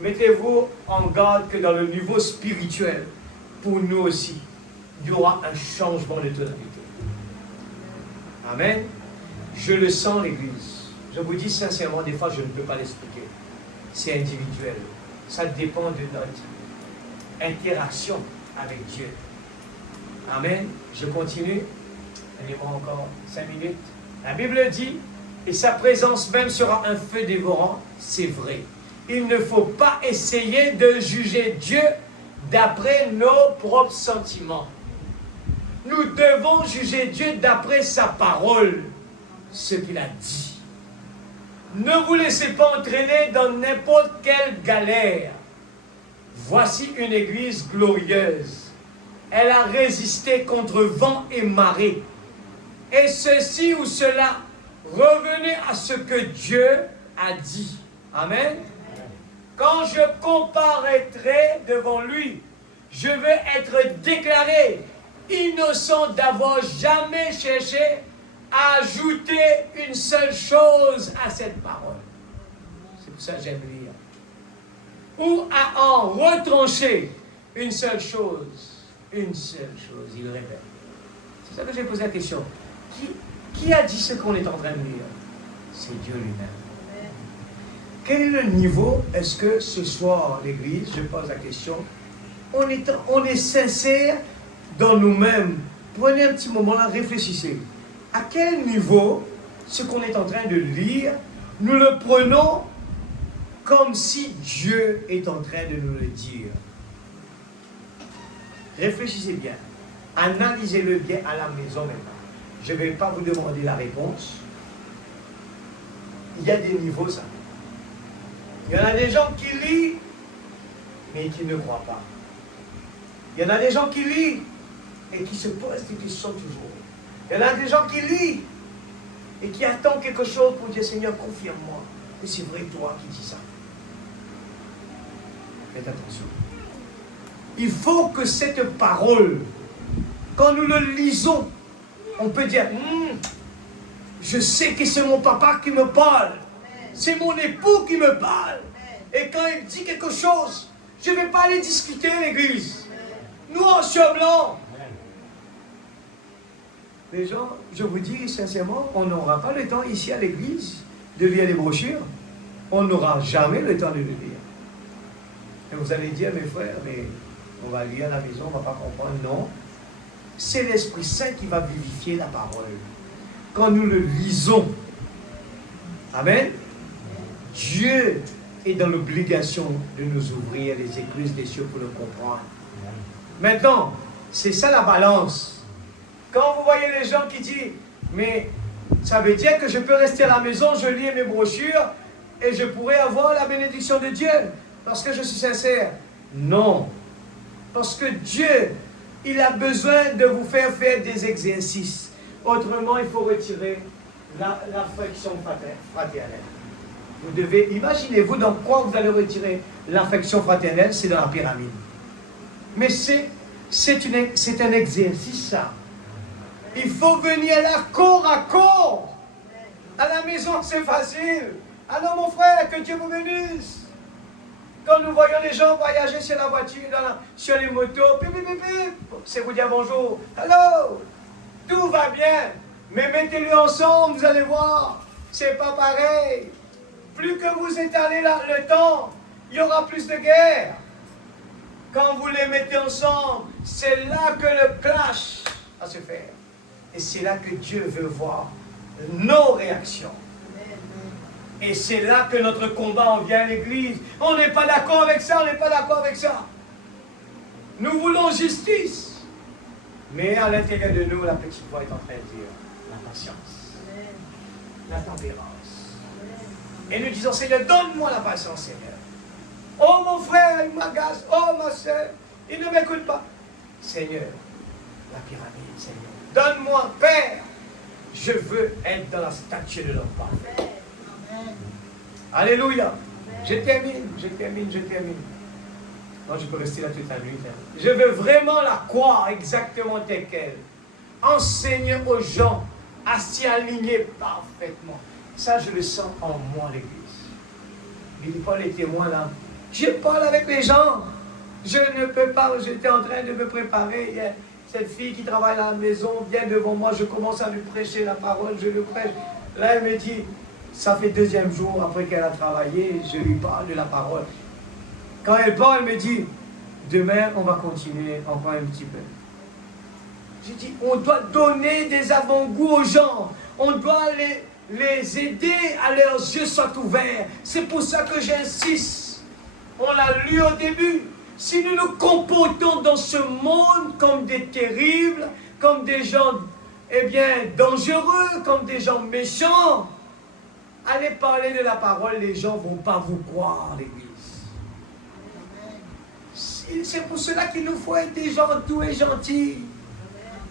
mettez-vous en garde que dans le niveau spirituel, pour nous aussi, il y aura un changement de tonalité. Amen. Je le sens, l'Église. Je vous dis sincèrement, des fois, je ne peux pas l'expliquer. C'est individuel. Ça dépend de notre interaction avec Dieu. Amen. Je continue. Donnez-moi encore 5 minutes. La Bible dit, et sa présence même sera un feu dévorant, c'est vrai. Il ne faut pas essayer de juger Dieu d'après nos propres sentiments. Nous devons juger Dieu d'après sa parole, ce qu'il a dit. Ne vous laissez pas entraîner dans n'importe quelle galère. Voici une église glorieuse. Elle a résisté contre vent et marée. Et ceci ou cela, revenez à ce que Dieu a dit. Amen. Quand je comparaîtrai devant lui, je veux être déclaré innocent d'avoir jamais cherché à ajouter une seule chose à cette parole. C'est pour ça que j'aime lire. Ou à en retrancher une seule chose. Une seule chose, il répète. C'est ça que j'ai posé la question. Qui a dit ce qu'on est en train de lire? C'est Dieu lui-même. Quel est le niveau? Est-ce que ce soir, l'Église, je pose la question, on est sincère dans nous-mêmes? Prenez un petit moment là, réfléchissez. À quel niveau, ce qu'on est en train de lire, nous le prenons comme si Dieu est en train de nous le dire? Réfléchissez bien. Analysez-le bien à la maison maintenant. Je ne vais pas vous demander la réponse. Il y a des niveaux, ça. Il y en a des gens qui lisent, mais qui ne croient pas. Il y en a des gens qui lisent et qui se posent des questions toujours. Il y en a des gens qui lisent et qui attendent quelque chose pour dire, Seigneur, confirme-moi que c'est vrai toi qui dis ça. Faites attention. Il faut que cette parole, quand nous le lisons, on peut dire, je sais que c'est mon papa qui me parle. C'est mon époux qui me parle. Et quand il dit quelque chose, je ne vais pas aller discuter l'église. Noir sur blanc. Les gens, je vous dis sincèrement, on n'aura pas le temps ici à l'église de lire les brochures. On n'aura jamais le temps de le lire. Et vous allez dire, mes frères, mais on va lire à la maison, on ne va pas comprendre. Non. C'est l'Esprit Saint qui va vivifier la parole. Quand nous le lisons, amen, Dieu est dans l'obligation de nous ouvrir les écluses des cieux pour le comprendre. Maintenant, c'est ça la balance. Quand vous voyez les gens qui disent, mais ça veut dire que je peux rester à la maison, je lis mes brochures et je pourrais avoir la bénédiction de Dieu parce que je suis sincère. Non. Parce que Dieu, il a besoin de vous faire des exercices. Autrement, il faut retirer l'affection fraternelle. Vous devez, imaginez-vous dans quoi vous allez retirer l'affection fraternelle, c'est dans la pyramide. Mais c'est un exercice, ça. Il faut venir là corps à corps. À la maison, c'est facile. Alors, mon frère, que Dieu vous bénisse. Quand nous voyons les gens voyager sur la voiture, sur les motos, pip, pip, pip, c'est vous dire bonjour. Hello. Tout va bien. Mais mettez-les ensemble, vous allez voir. C'est pas pareil. Plus que vous étalez le temps, il y aura plus de guerre. Quand vous les mettez ensemble, c'est là que le clash va se faire. Et c'est là que Dieu veut voir nos réactions. Et c'est là que notre combat en vient à l'église. On n'est pas d'accord avec ça, on n'est pas d'accord avec ça. Nous voulons justice. Mais à l'intérieur de nous, la petite voix est en train de dire la patience, la tempérance. Et nous disons, Seigneur, donne-moi la patience, Seigneur. Oh mon frère, il m'agace. Oh ma soeur, il ne m'écoute pas. Seigneur, la pyramide, Seigneur. Donne-moi, Père. Je veux être dans la statue de l'homme parfait. Alléluia. Je termine. Non, je peux rester là toute la nuit. Je veux vraiment la croire exactement telle qu'elle. Enseigner aux gens à s'y aligner parfaitement. Ça, je le sens en moi, l'église. Il dit pas les témoins là. Je parle avec les gens. Je ne peux pas. J'étais en train de me préparer. Il y a cette fille qui travaille à la maison vient devant moi. Je commence à lui prêcher la parole. Je le prêche. Là, elle me dit, ça fait 2e jour après qu'elle a travaillé. Je lui parle de la parole. Quand elle parle, elle me dit, demain, on va continuer encore un petit peu. Je dis, on doit donner des avant-goûts aux gens. On doit les aider à leurs yeux soient ouverts. C'est pour ça que j'insiste. On l'a lu au début. Si nous nous comportons dans ce monde comme des terribles, comme des gens, dangereux, comme des gens méchants, allez parler de la parole, les gens ne vont pas vous croire, l'Église. C'est pour cela qu'il nous faut être des gens doux et gentils.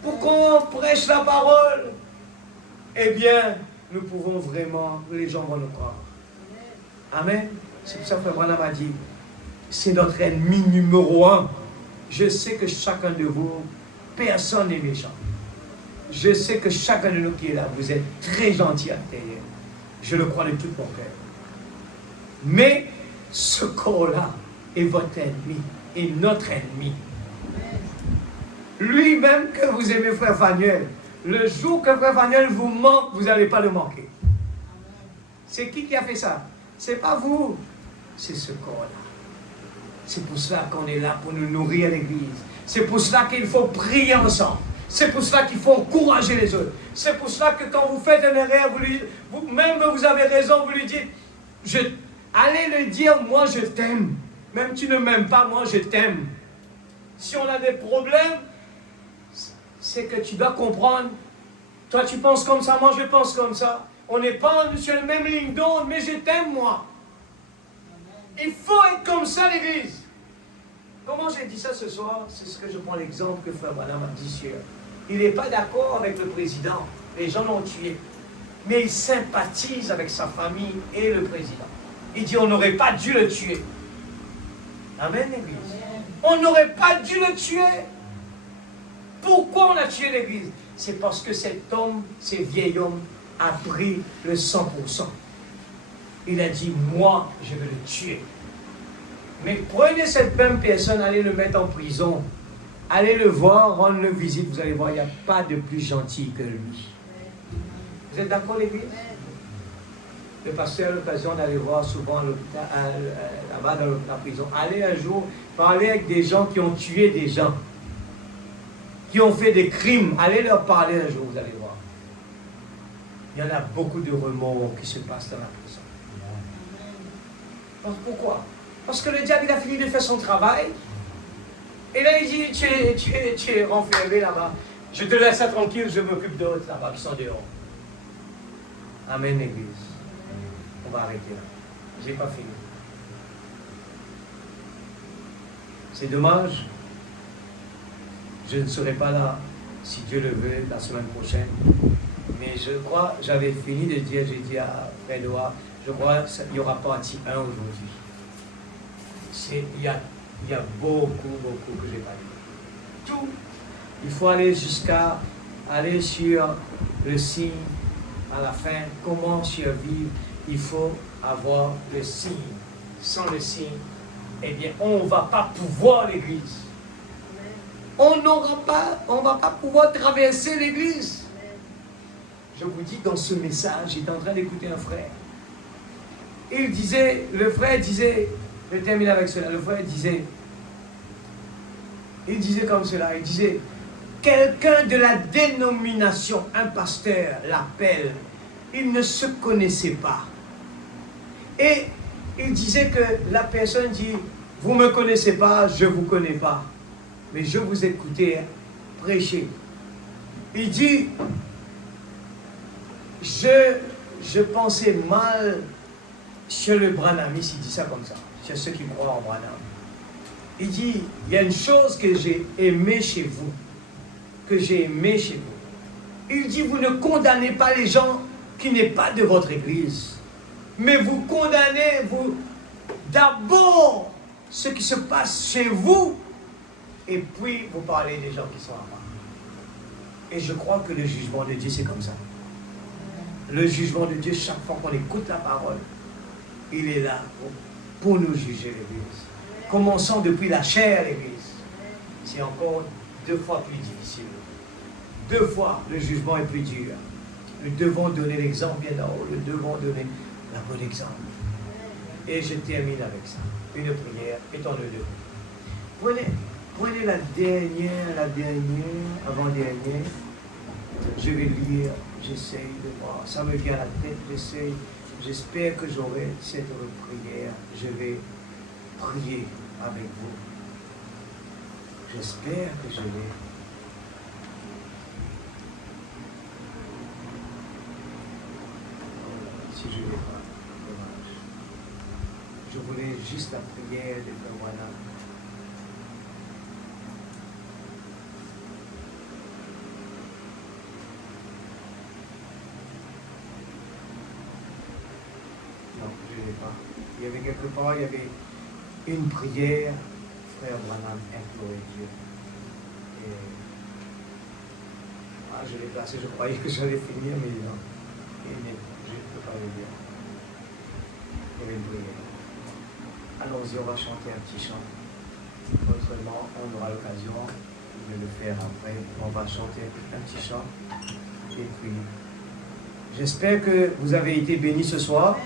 Pour qu'on prêche la parole, nous pouvons vraiment, les gens vont nous croire. Amen. C'est pour ça que Frère Branham a dit, c'est notre ennemi numéro 1. Je sais que chacun de vous, personne n'est méchant. Je sais que chacun de nous qui est là, vous êtes très gentil à l'intérieur. Je le crois de tout mon cœur. Mais ce corps-là est votre ennemi, est notre ennemi. Lui-même que vous aimez, Frère Fanuel, le jour que Frère Fanuel vous manque, vous n'allez pas le manquer. C'est qui a fait ça? C'est pas vous, c'est ce corps-là. C'est pour cela qu'on est là, pour nous nourrir l'Église. C'est pour cela qu'il faut prier ensemble. C'est pour cela qu'il faut encourager les autres. C'est pour cela que quand vous faites un erreur, même que vous avez raison, vous lui dites, allez le dire, moi je t'aime. Même tu ne m'aimes pas, moi je t'aime. Si on a des problèmes, c'est que tu dois comprendre. Toi tu penses comme ça, moi je pense comme ça. On n'est pas sur la même ligne d'onde, mais je t'aime moi. Il faut être comme ça l'Église. Comment j'ai dit ça ce soir? C'est ce que je prends l'exemple que Frère Branham a dit hier. Il n'est pas d'accord avec le président. Les gens l'ont tué. Mais il sympathise avec sa famille et le président. Il dit on n'aurait pas dû le tuer. Amen, l'Église. On n'aurait pas dû le tuer. Pourquoi on a tué l'Église? C'est parce que cet homme, ce vieil homme, a pris le 100%. Il a dit, moi, je vais le tuer. Mais prenez cette même personne, allez le mettre en prison. Allez le voir, rendre-le visite. Vous allez voir, il n'y a pas de plus gentil que lui. Vous êtes d'accord, l'Église? Le pasteur a l'occasion d'aller voir souvent là-bas dans la prison. Allez un jour parler avec des gens qui ont tué des gens, qui ont fait des crimes. Allez leur parler un jour, vous allez voir. Il y en a beaucoup de remords qui se passent dans la prison. Pourquoi? Parce que le diable, il a fini de faire son travail. Et là, il dit, tu es renfermé là-bas. Je te laisse tranquille, je m'occupe d'autres là-bas qui sont dehors. Amen, l'Église. On va arrêter là. Je n'ai pas fini. C'est dommage. Je ne serai pas là, si Dieu le veut, la semaine prochaine. Mais je crois, j'avais fini de dire, j'ai dit à Frère Noah, je crois qu'il n'y aura pas partie 1 aujourd'hui. Il y a beaucoup que je n'ai pas dit. Tout. Il faut aller aller sur le signe à la fin. Comment survivre? Il faut avoir le signe. Sans le signe, on ne va pas pouvoir l'Église. On ne va pas pouvoir traverser l'Église. Je vous dis, dans ce message, j'étais en train d'écouter un frère. Le frère disait, je termine avec cela, le frère disait comme cela, il disait, quelqu'un de la dénomination, un pasteur l'appelle, il ne se connaissait pas. Et il disait que la personne dit, vous ne me connaissez pas, je ne vous connais pas, mais je vous écoutais prêcher. Il dit, je pensais mal sur le Branhamis, il dit ça comme ça, sur ceux qui croient en Branham. Il dit, il y a une chose que j'ai aimée chez vous, Il dit, vous ne condamnez pas les gens qui n'est pas de votre église, mais vous condamnez, d'abord ce qui se passe chez vous, et puis vous parlez des gens qui sont là-bas. Et je crois que le jugement de Dieu, c'est comme ça. Le jugement de Dieu, chaque fois qu'on écoute la parole, il est là pour nous juger l'Église. Commençons depuis la chair, l'Église. C'est encore 2 fois plus difficile. 2 fois, le jugement est plus dur. Nous devons donner l'exemple bien en haut. Nous devons donner la bonne exemple. Et je termine avec ça. Une prière, étant-le debout. Prenez la dernière, avant-dernière. Je vais lire j'essaye de voir, ça me vient à la tête, j'espère que j'aurai cette prière, je vais prier avec vous. J'espère que je l'ai. Si je ne l'ai pas, dommage. Je voulais juste la prière de Frère Branham. Non, je ne l'ai pas. Il y avait quelque part, il y avait une prière, Frère Branham implorait Dieu. Et je l'ai placé, je croyais que j'allais finir, mais non. Et je ne peux pas le dire. Il y avait une prière. Allons-y, on va chanter un petit chant. Autrement, on aura l'occasion de le faire après. On va chanter un petit chant. Et puis, j'espère que vous avez été bénis ce soir.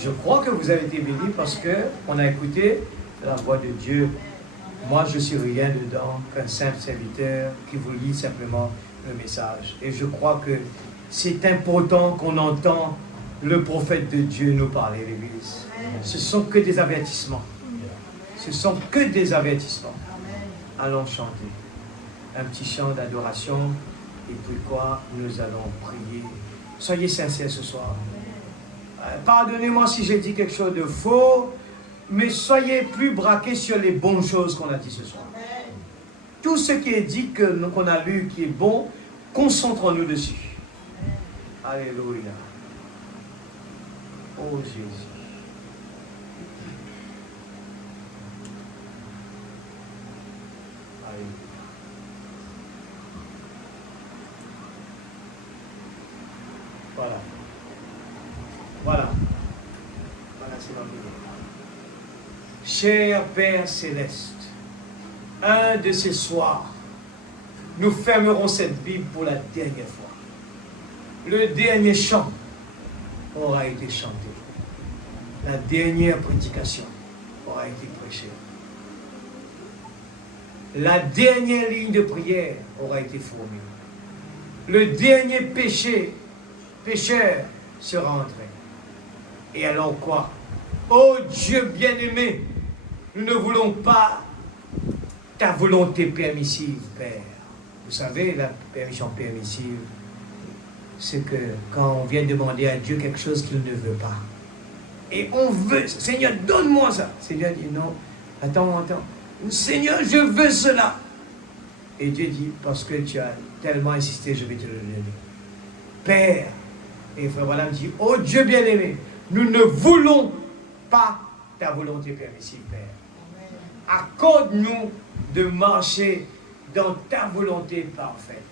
Je crois que vous avez été bénis parce qu'on a écouté la voix de Dieu. Moi, je ne suis rien dedans qu'un simple serviteur qui vous lit simplement le message. Et je crois que c'est important qu'on entend le prophète de Dieu nous parler, l'Église. Ce ne sont que des avertissements. Ce ne sont que des avertissements. Allons chanter un petit chant d'adoration et puis quoi, nous allons prier. Soyez sincères ce soir. Pardonnez-moi si j'ai dit quelque chose de faux, mais soyez plus braqués sur les bonnes choses qu'on a dit ce soir. Tout ce qui est dit, qu'on a lu, qui est bon, concentrons-nous dessus. Alléluia. Oh Jésus. Alléluia. Voilà. Voilà. Voilà, c'est ma prière. Cher Père Céleste, un de ces soirs, nous fermerons cette Bible pour la dernière fois. Le dernier chant aura été chanté. La dernière prédication aura été prêchée. La dernière ligne de prière aura été fournie. Le dernier pécheur sera entré. Et alors quoi? Oh Dieu bien-aimé, nous ne voulons pas ta volonté permissive, Père. Vous savez, la permission permissive, c'est que quand on vient demander à Dieu quelque chose qu'il ne veut pas, et on veut, Seigneur, donne-moi ça. Seigneur dit non, attends. Seigneur, je veux cela. Et Dieu dit, parce que tu as tellement insisté, je vais te le donner. Père, et Frère Branham dit, oh Dieu bien-aimé, nous ne voulons pas ta volonté permissive, Père. Accorde-nous de marcher dans ta volonté parfaite.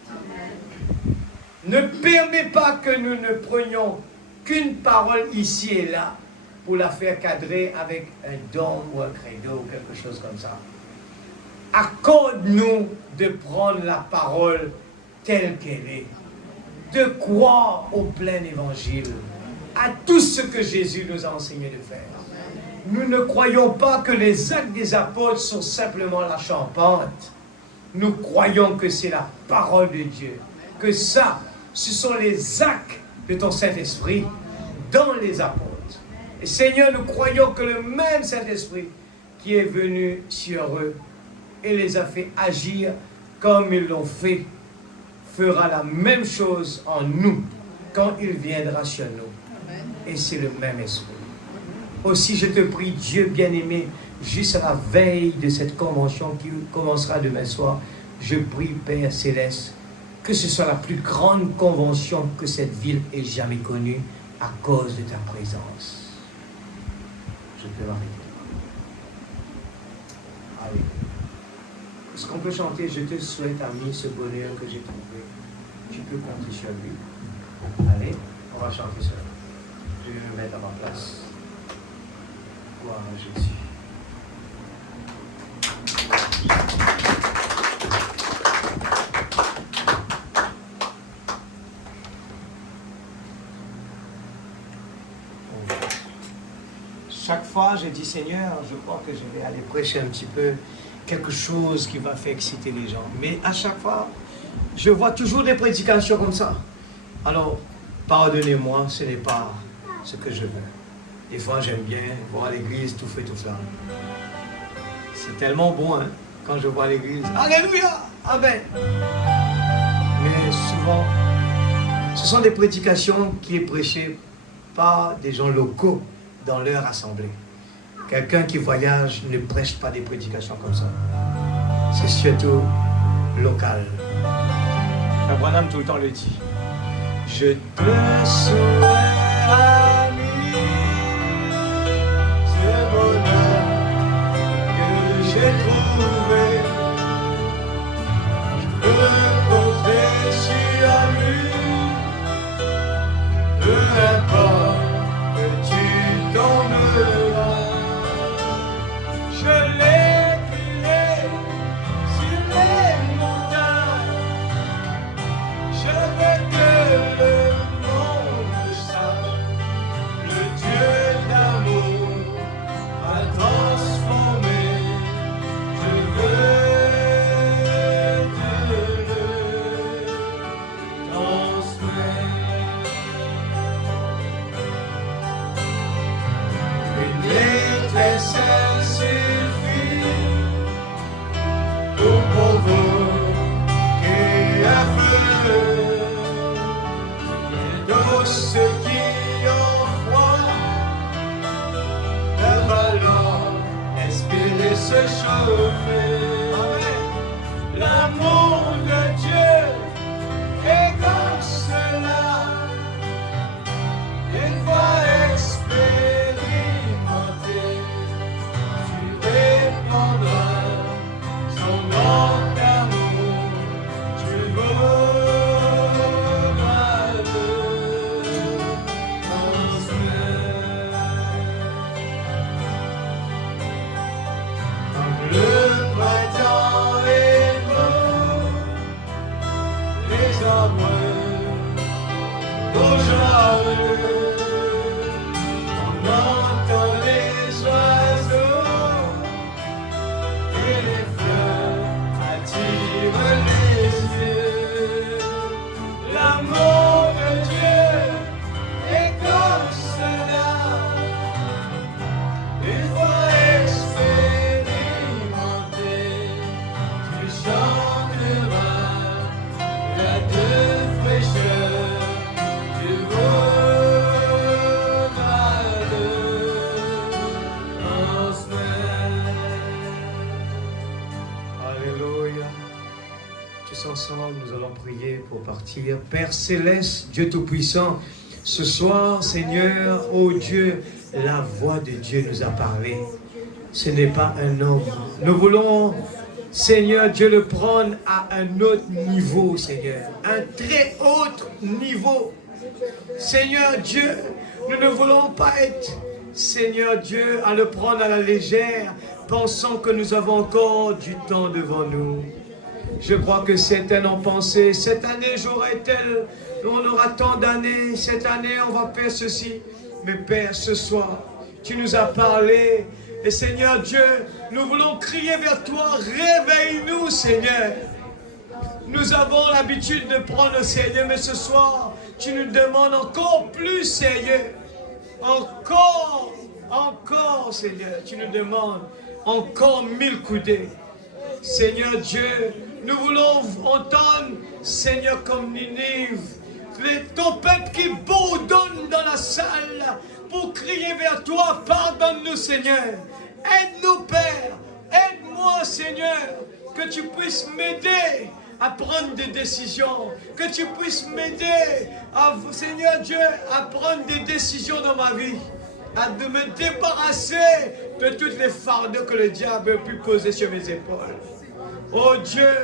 Ne permets pas que nous ne prenions qu'une parole ici et là pour la faire cadrer avec un don ou un credo ou quelque chose comme ça. Accorde-nous de prendre la parole telle qu'elle est, de croire au plein évangile, à tout ce que Jésus nous a enseigné de faire. Nous ne croyons pas que les actes des apôtres sont simplement la champante. Nous croyons que c'est la parole de Dieu, que ça, ce sont les actes de ton Saint-Esprit dans les apôtres. Et Seigneur, nous croyons que le même Saint-Esprit qui est venu sur eux et les a fait agir comme ils l'ont fait, fera la même chose en nous quand il viendra sur nous. Et c'est le même esprit. Aussi, je te prie, Dieu bien-aimé, juste à la veille de cette convention qui commencera demain soir, je prie, Père Céleste, que ce soit la plus grande convention que cette ville ait jamais connue à cause de ta présence. Je peux m'arrêter. Allez. Est-ce qu'on peut chanter « Je te souhaite, ami, ce bonheur que j'ai trouvé ». Tu peux compter sur lui. Allez, on va chanter ça. Je vais me mettre à ma place. Gloire à Jésus. Chaque fois, je dis Seigneur, je crois que je vais aller prêcher un petit peu quelque chose qui va faire exciter les gens. Mais à chaque fois, je vois toujours des prédications comme ça. Alors, pardonnez-moi, ce n'est pas ce que je veux. Des fois, j'aime bien voir l'église tout fait, tout flamme. C'est tellement bon, hein, quand je vois l'église. Alléluia! Amen! Mais souvent, ce sont des prédications qui sont prêchées par des gens locaux dans leur assemblée. Quelqu'un qui voyage ne prêche pas des prédications comme ça. C'est surtout local. Abraham tout le temps le dit. Je te souhaite, ami, ce bonheur que j'ai trouvé. Je peux compter sur lui, peu importe que tu tomberas. Je l'ai crié sur les montagnes. Je veux que le monde sache, le Dieu d'amour a transformé. Je veux te le transmettre. Une étincelle suffit pour provoquer un feu. Et tous ceux qui ont froid peuvent alors espérer se chauffer. Amen. L'amour de Dieu est comme cela. Une fois expérimenté, tu répandras son grand amour. Tu voudras le transmettre. Comme le printemps est beau, les arbres bourgeonnent. On entend les oiseaux et les fleurs attirent les yeux. L'amour de Dieu est comme cela. Une fois expérimenté, tu chanteras la de fraîcheur. Tu voudras le transmettre. Alléluia. Tous ensemble, nous allons prier pour partir. Père Céleste, Dieu Tout-Puissant, ce soir, Seigneur, ô Dieu, la voix de Dieu nous a parlé. Ce n'est pas un homme. Nous voulons, Seigneur Dieu, le prendre à un autre niveau, Seigneur. Un très haut niveau. Seigneur Dieu, nous ne voulons pas être, Seigneur Dieu, à le prendre à la légère, pensant que nous avons encore du temps devant nous. Je crois que certains ont pensé, cette année j'aurai tel, on aura tant d'années, cette année on va faire ceci. Mais Père, ce soir, tu nous as parlé, et Seigneur Dieu, nous voulons crier vers toi, réveille-nous Seigneur. Nous avons l'habitude de prendre le sérieux, mais ce soir, tu nous demandes encore plus sérieux. Encore, Seigneur, tu nous demandes encore 1000 coudées. Seigneur Dieu, nous voulons entendre, Seigneur, comme Ninive, ton peuple qui bourdonne dans la salle pour crier vers toi. Pardonne-nous, Seigneur. Aide-nous, Père. Aide-moi, Seigneur, que tu puisses m'aider à prendre des décisions, que tu puisses m'aider, Seigneur Dieu, à prendre des décisions dans ma vie, de me débarrasser de toutes les fardeaux que le diable a pu poser sur mes épaules. Oh Dieu,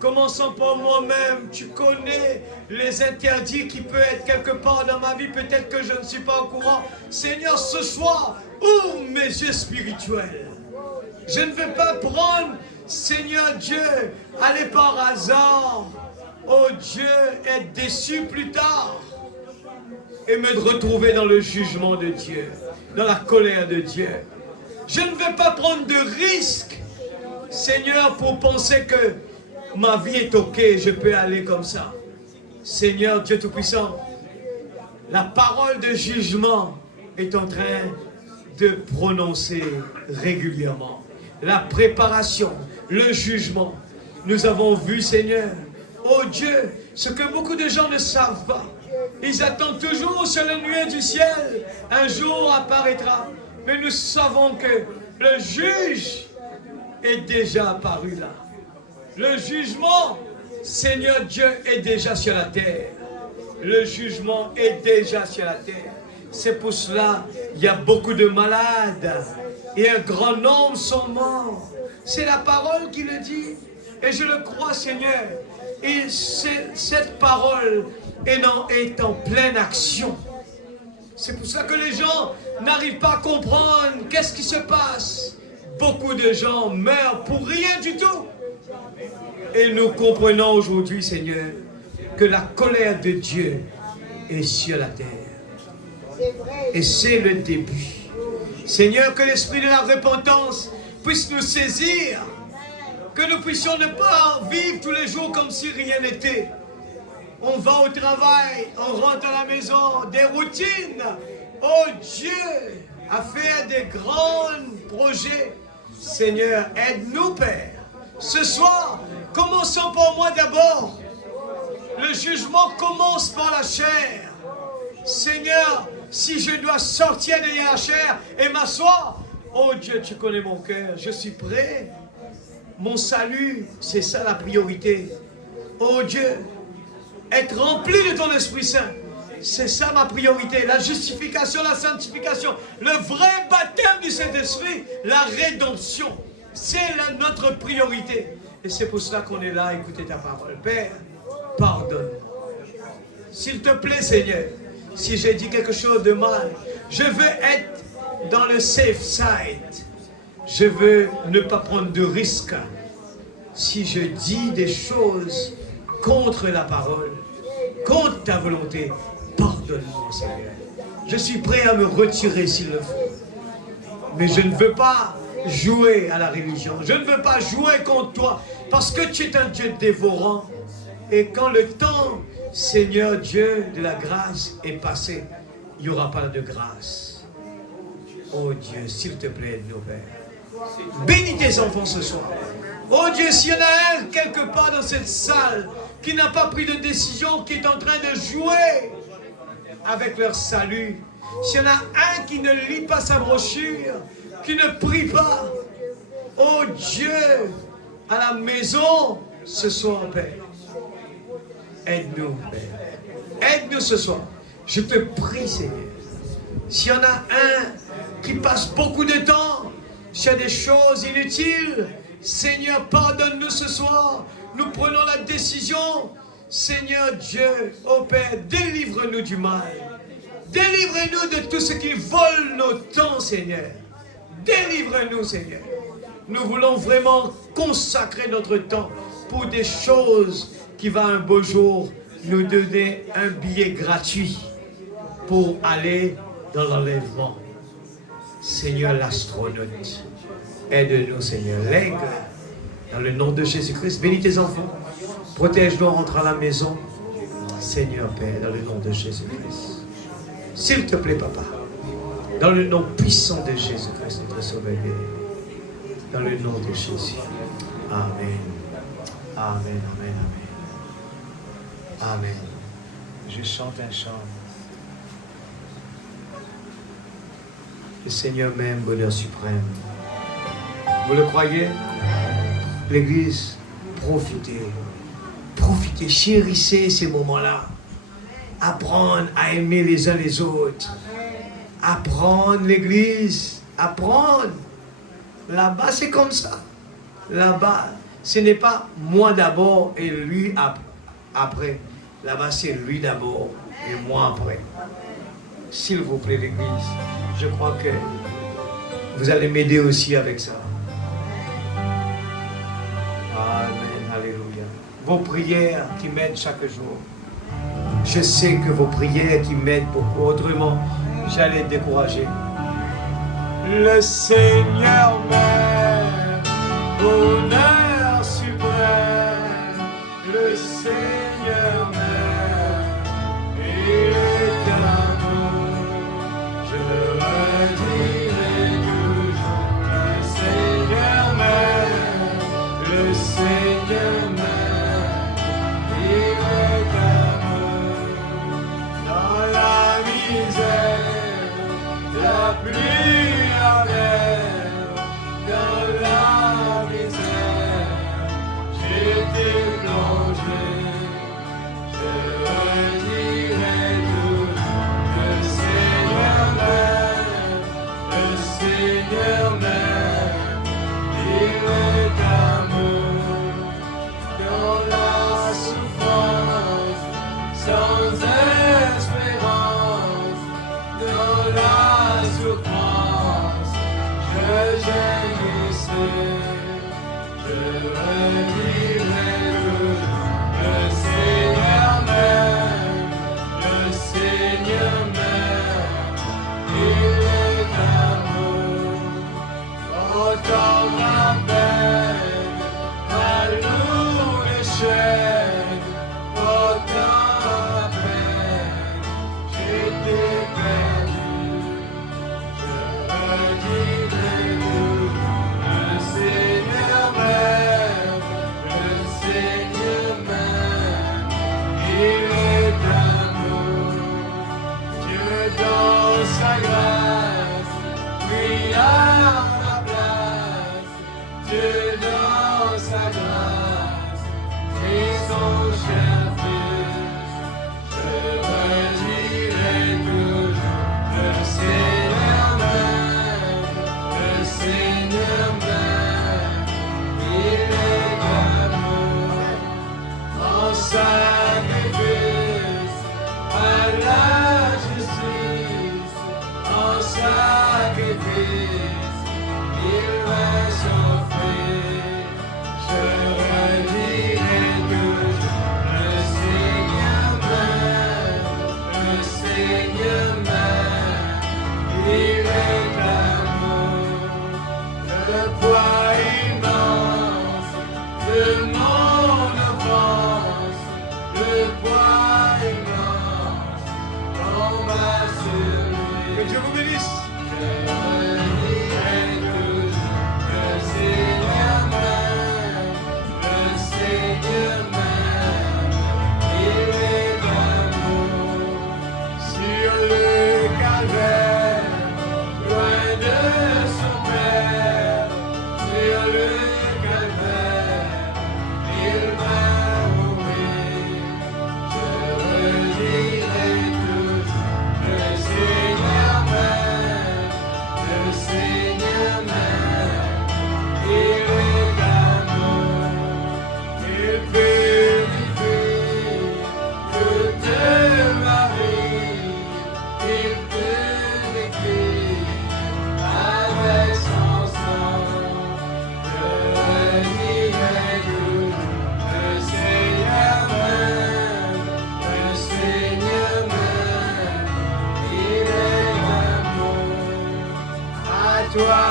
commençons par moi-même. Tu connais les interdits qui peuvent être quelque part dans ma vie. Peut-être que je ne suis pas au courant. Seigneur, ce soir, ouvre mes yeux spirituels. Je ne vais pas prendre, Seigneur Dieu, aller par hasard. Oh Dieu, être déçu plus tard. Et me retrouver dans le jugement de Dieu, dans la colère de Dieu. Je ne vais pas prendre de risques, Seigneur, pour penser que ma vie est ok, je peux aller comme ça. Seigneur Dieu Tout-Puissant, la parole de jugement est en train de prononcer régulièrement. La préparation, le jugement. Nous avons vu, Seigneur, oh Dieu, ce que beaucoup de gens ne savent pas. Ils attendent toujours sur le nuée du ciel. Un jour apparaîtra. Mais nous savons que le juge est déjà apparu là. Le jugement, Seigneur Dieu, est déjà sur la terre. Le jugement est déjà sur la terre. C'est pour cela qu'il y a beaucoup de malades et un grand nombre sont morts. C'est la parole qui le dit. Et je le crois, Seigneur. Et cette parole est en pleine action. C'est pour ça que les gens n'arrivent pas à comprendre qu'est-ce qui se passe. Beaucoup de gens meurent pour rien du tout. Et nous comprenons aujourd'hui, Seigneur, que la colère de Dieu est sur la terre. Et c'est le début. Seigneur, que l'esprit de la repentance puisse nous saisir. Que nous puissions ne pas vivre tous les jours comme si rien n'était. On va au travail, on rentre à la maison, des routines. Oh Dieu, à faire des grands projets. Seigneur, aide-nous, Père. Ce soir, commençons par moi d'abord. Le jugement commence par la chair. Seigneur, si je dois sortir derrière la chair et m'asseoir, oh Dieu, tu connais mon cœur, je suis prêt. Mon salut, c'est ça la priorité. Oh Dieu, être rempli de ton Esprit Saint, c'est ça ma priorité. La justification, la sanctification, le vrai baptême du Saint-Esprit, la rédemption, c'est notre priorité. Et c'est pour cela qu'on est là à écouter ta parole. Père, pardonne. S'il te plaît, Seigneur, si j'ai dit quelque chose de mal, je veux être dans le safe side. Je veux ne pas prendre de risques. Si je dis des choses contre la parole, contre ta volonté, pardonne-moi, Seigneur. Je suis prêt à me retirer s'il le faut. Mais je ne veux pas jouer à la religion. Je ne veux pas jouer contre toi. Parce que tu es un Dieu dévorant. Et quand le temps, Seigneur Dieu de la grâce, est passé, il n'y aura pas de grâce. Oh Dieu, s'il te plaît, aide-nous, Père. Bénis tes enfants ce soir. Oh Dieu, s'il y en a un quelque part dans cette salle qui n'a pas pris de décision, qui est en train de jouer avec leur salut, s'il y en a un qui ne lit pas sa brochure, qui ne prie pas, oh Dieu, à la maison ce soir, Père, aide-nous, Père. Aide-nous ce soir. Je te prie, Seigneur. S'il y en a un qui passe beaucoup de temps sur des choses inutiles, Seigneur, pardonne-nous ce soir. Nous prenons la décision. Seigneur Dieu, ô Père, délivre-nous du mal. Délivre-nous de tout ce qui vole nos temps, Seigneur. Délivre-nous, Seigneur. Nous voulons vraiment consacrer notre temps pour des choses qui vont un beau jour nous donner un billet gratuit pour aller dans l'enlèvement. Seigneur l'astronaute, aide-nous, Seigneur. Lègue, dans le nom de Jésus-Christ, bénis tes enfants. Protège-nous, rentre à la maison. Seigneur Père, dans le nom de Jésus-Christ. S'il te plaît, Papa, dans le nom puissant de Jésus-Christ, notre Sauveur, dans le nom de Jésus. Amen. Amen, amen, amen. Amen. Je chante un chant. Le Seigneur m'aime, bonheur suprême. Vous le croyez? L'Église, profitez. Profitez, chérissez ces moments-là. Apprendre à aimer les uns les autres. Apprendre l'Église. Apprendre. Là-bas, c'est comme ça. Là-bas, ce n'est pas moi d'abord et lui après. Là-bas, c'est lui d'abord et moi après. S'il vous plaît, l'Église, je crois que vous allez m'aider aussi avec ça. Amen, alléluia. Vos prières qui m'aident chaque jour. Je sais que vos prières qui m'aident beaucoup. Autrement, j'allais être découragé. Le Seigneur m'aime, bonheur suprême. Le Seigneur m'aime. Seigneur m'aime, il est amour. Dans la misère, la pluie amère, dans la misère, j'étais plongé. Je redirai toujours, le Seigneur m'aime, il est amour. Dans la souffrance, sans espérance, dans la souffrance, je gémissais. Je redirai toujours, le Seigneur m'aime, il est amour. Autant ma peine, ma lourde chaîne, autant ma peine, j'étais perdu. Je redirai toujours, le Seigneur m'aime, il est amour. Dieu dans sa grâce, prie à ma place. Dieu dans sa grâce, et son cher Fils. Je redirai toujours, le Seigneur m'aime, il est amour. En sacrifice, à la justice, en sacrifice, il va s'offrir. Je redirai toujours, le Seigneur m'aime, il est amour. Le poids immense de mon offense, le poids immense tomba sur lui. Que Dieu vous bénisse. Je redirai toujours, le Seigneur m'aime, il est amour. Sur le calvaire, loin de son Père, sur le calvaire, il m'a ouvert. Je redirai toujours, le Seigneur m'aime, il est amour. Il purifie toute ma vie, il purifie avec son sang. Je redirai toujours, le Seigneur m'aime, il est amour. À toi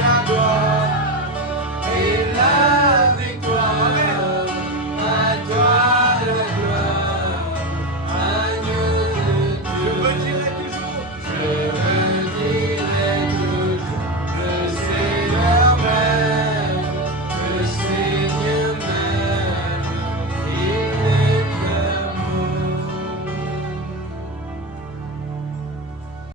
la gloire.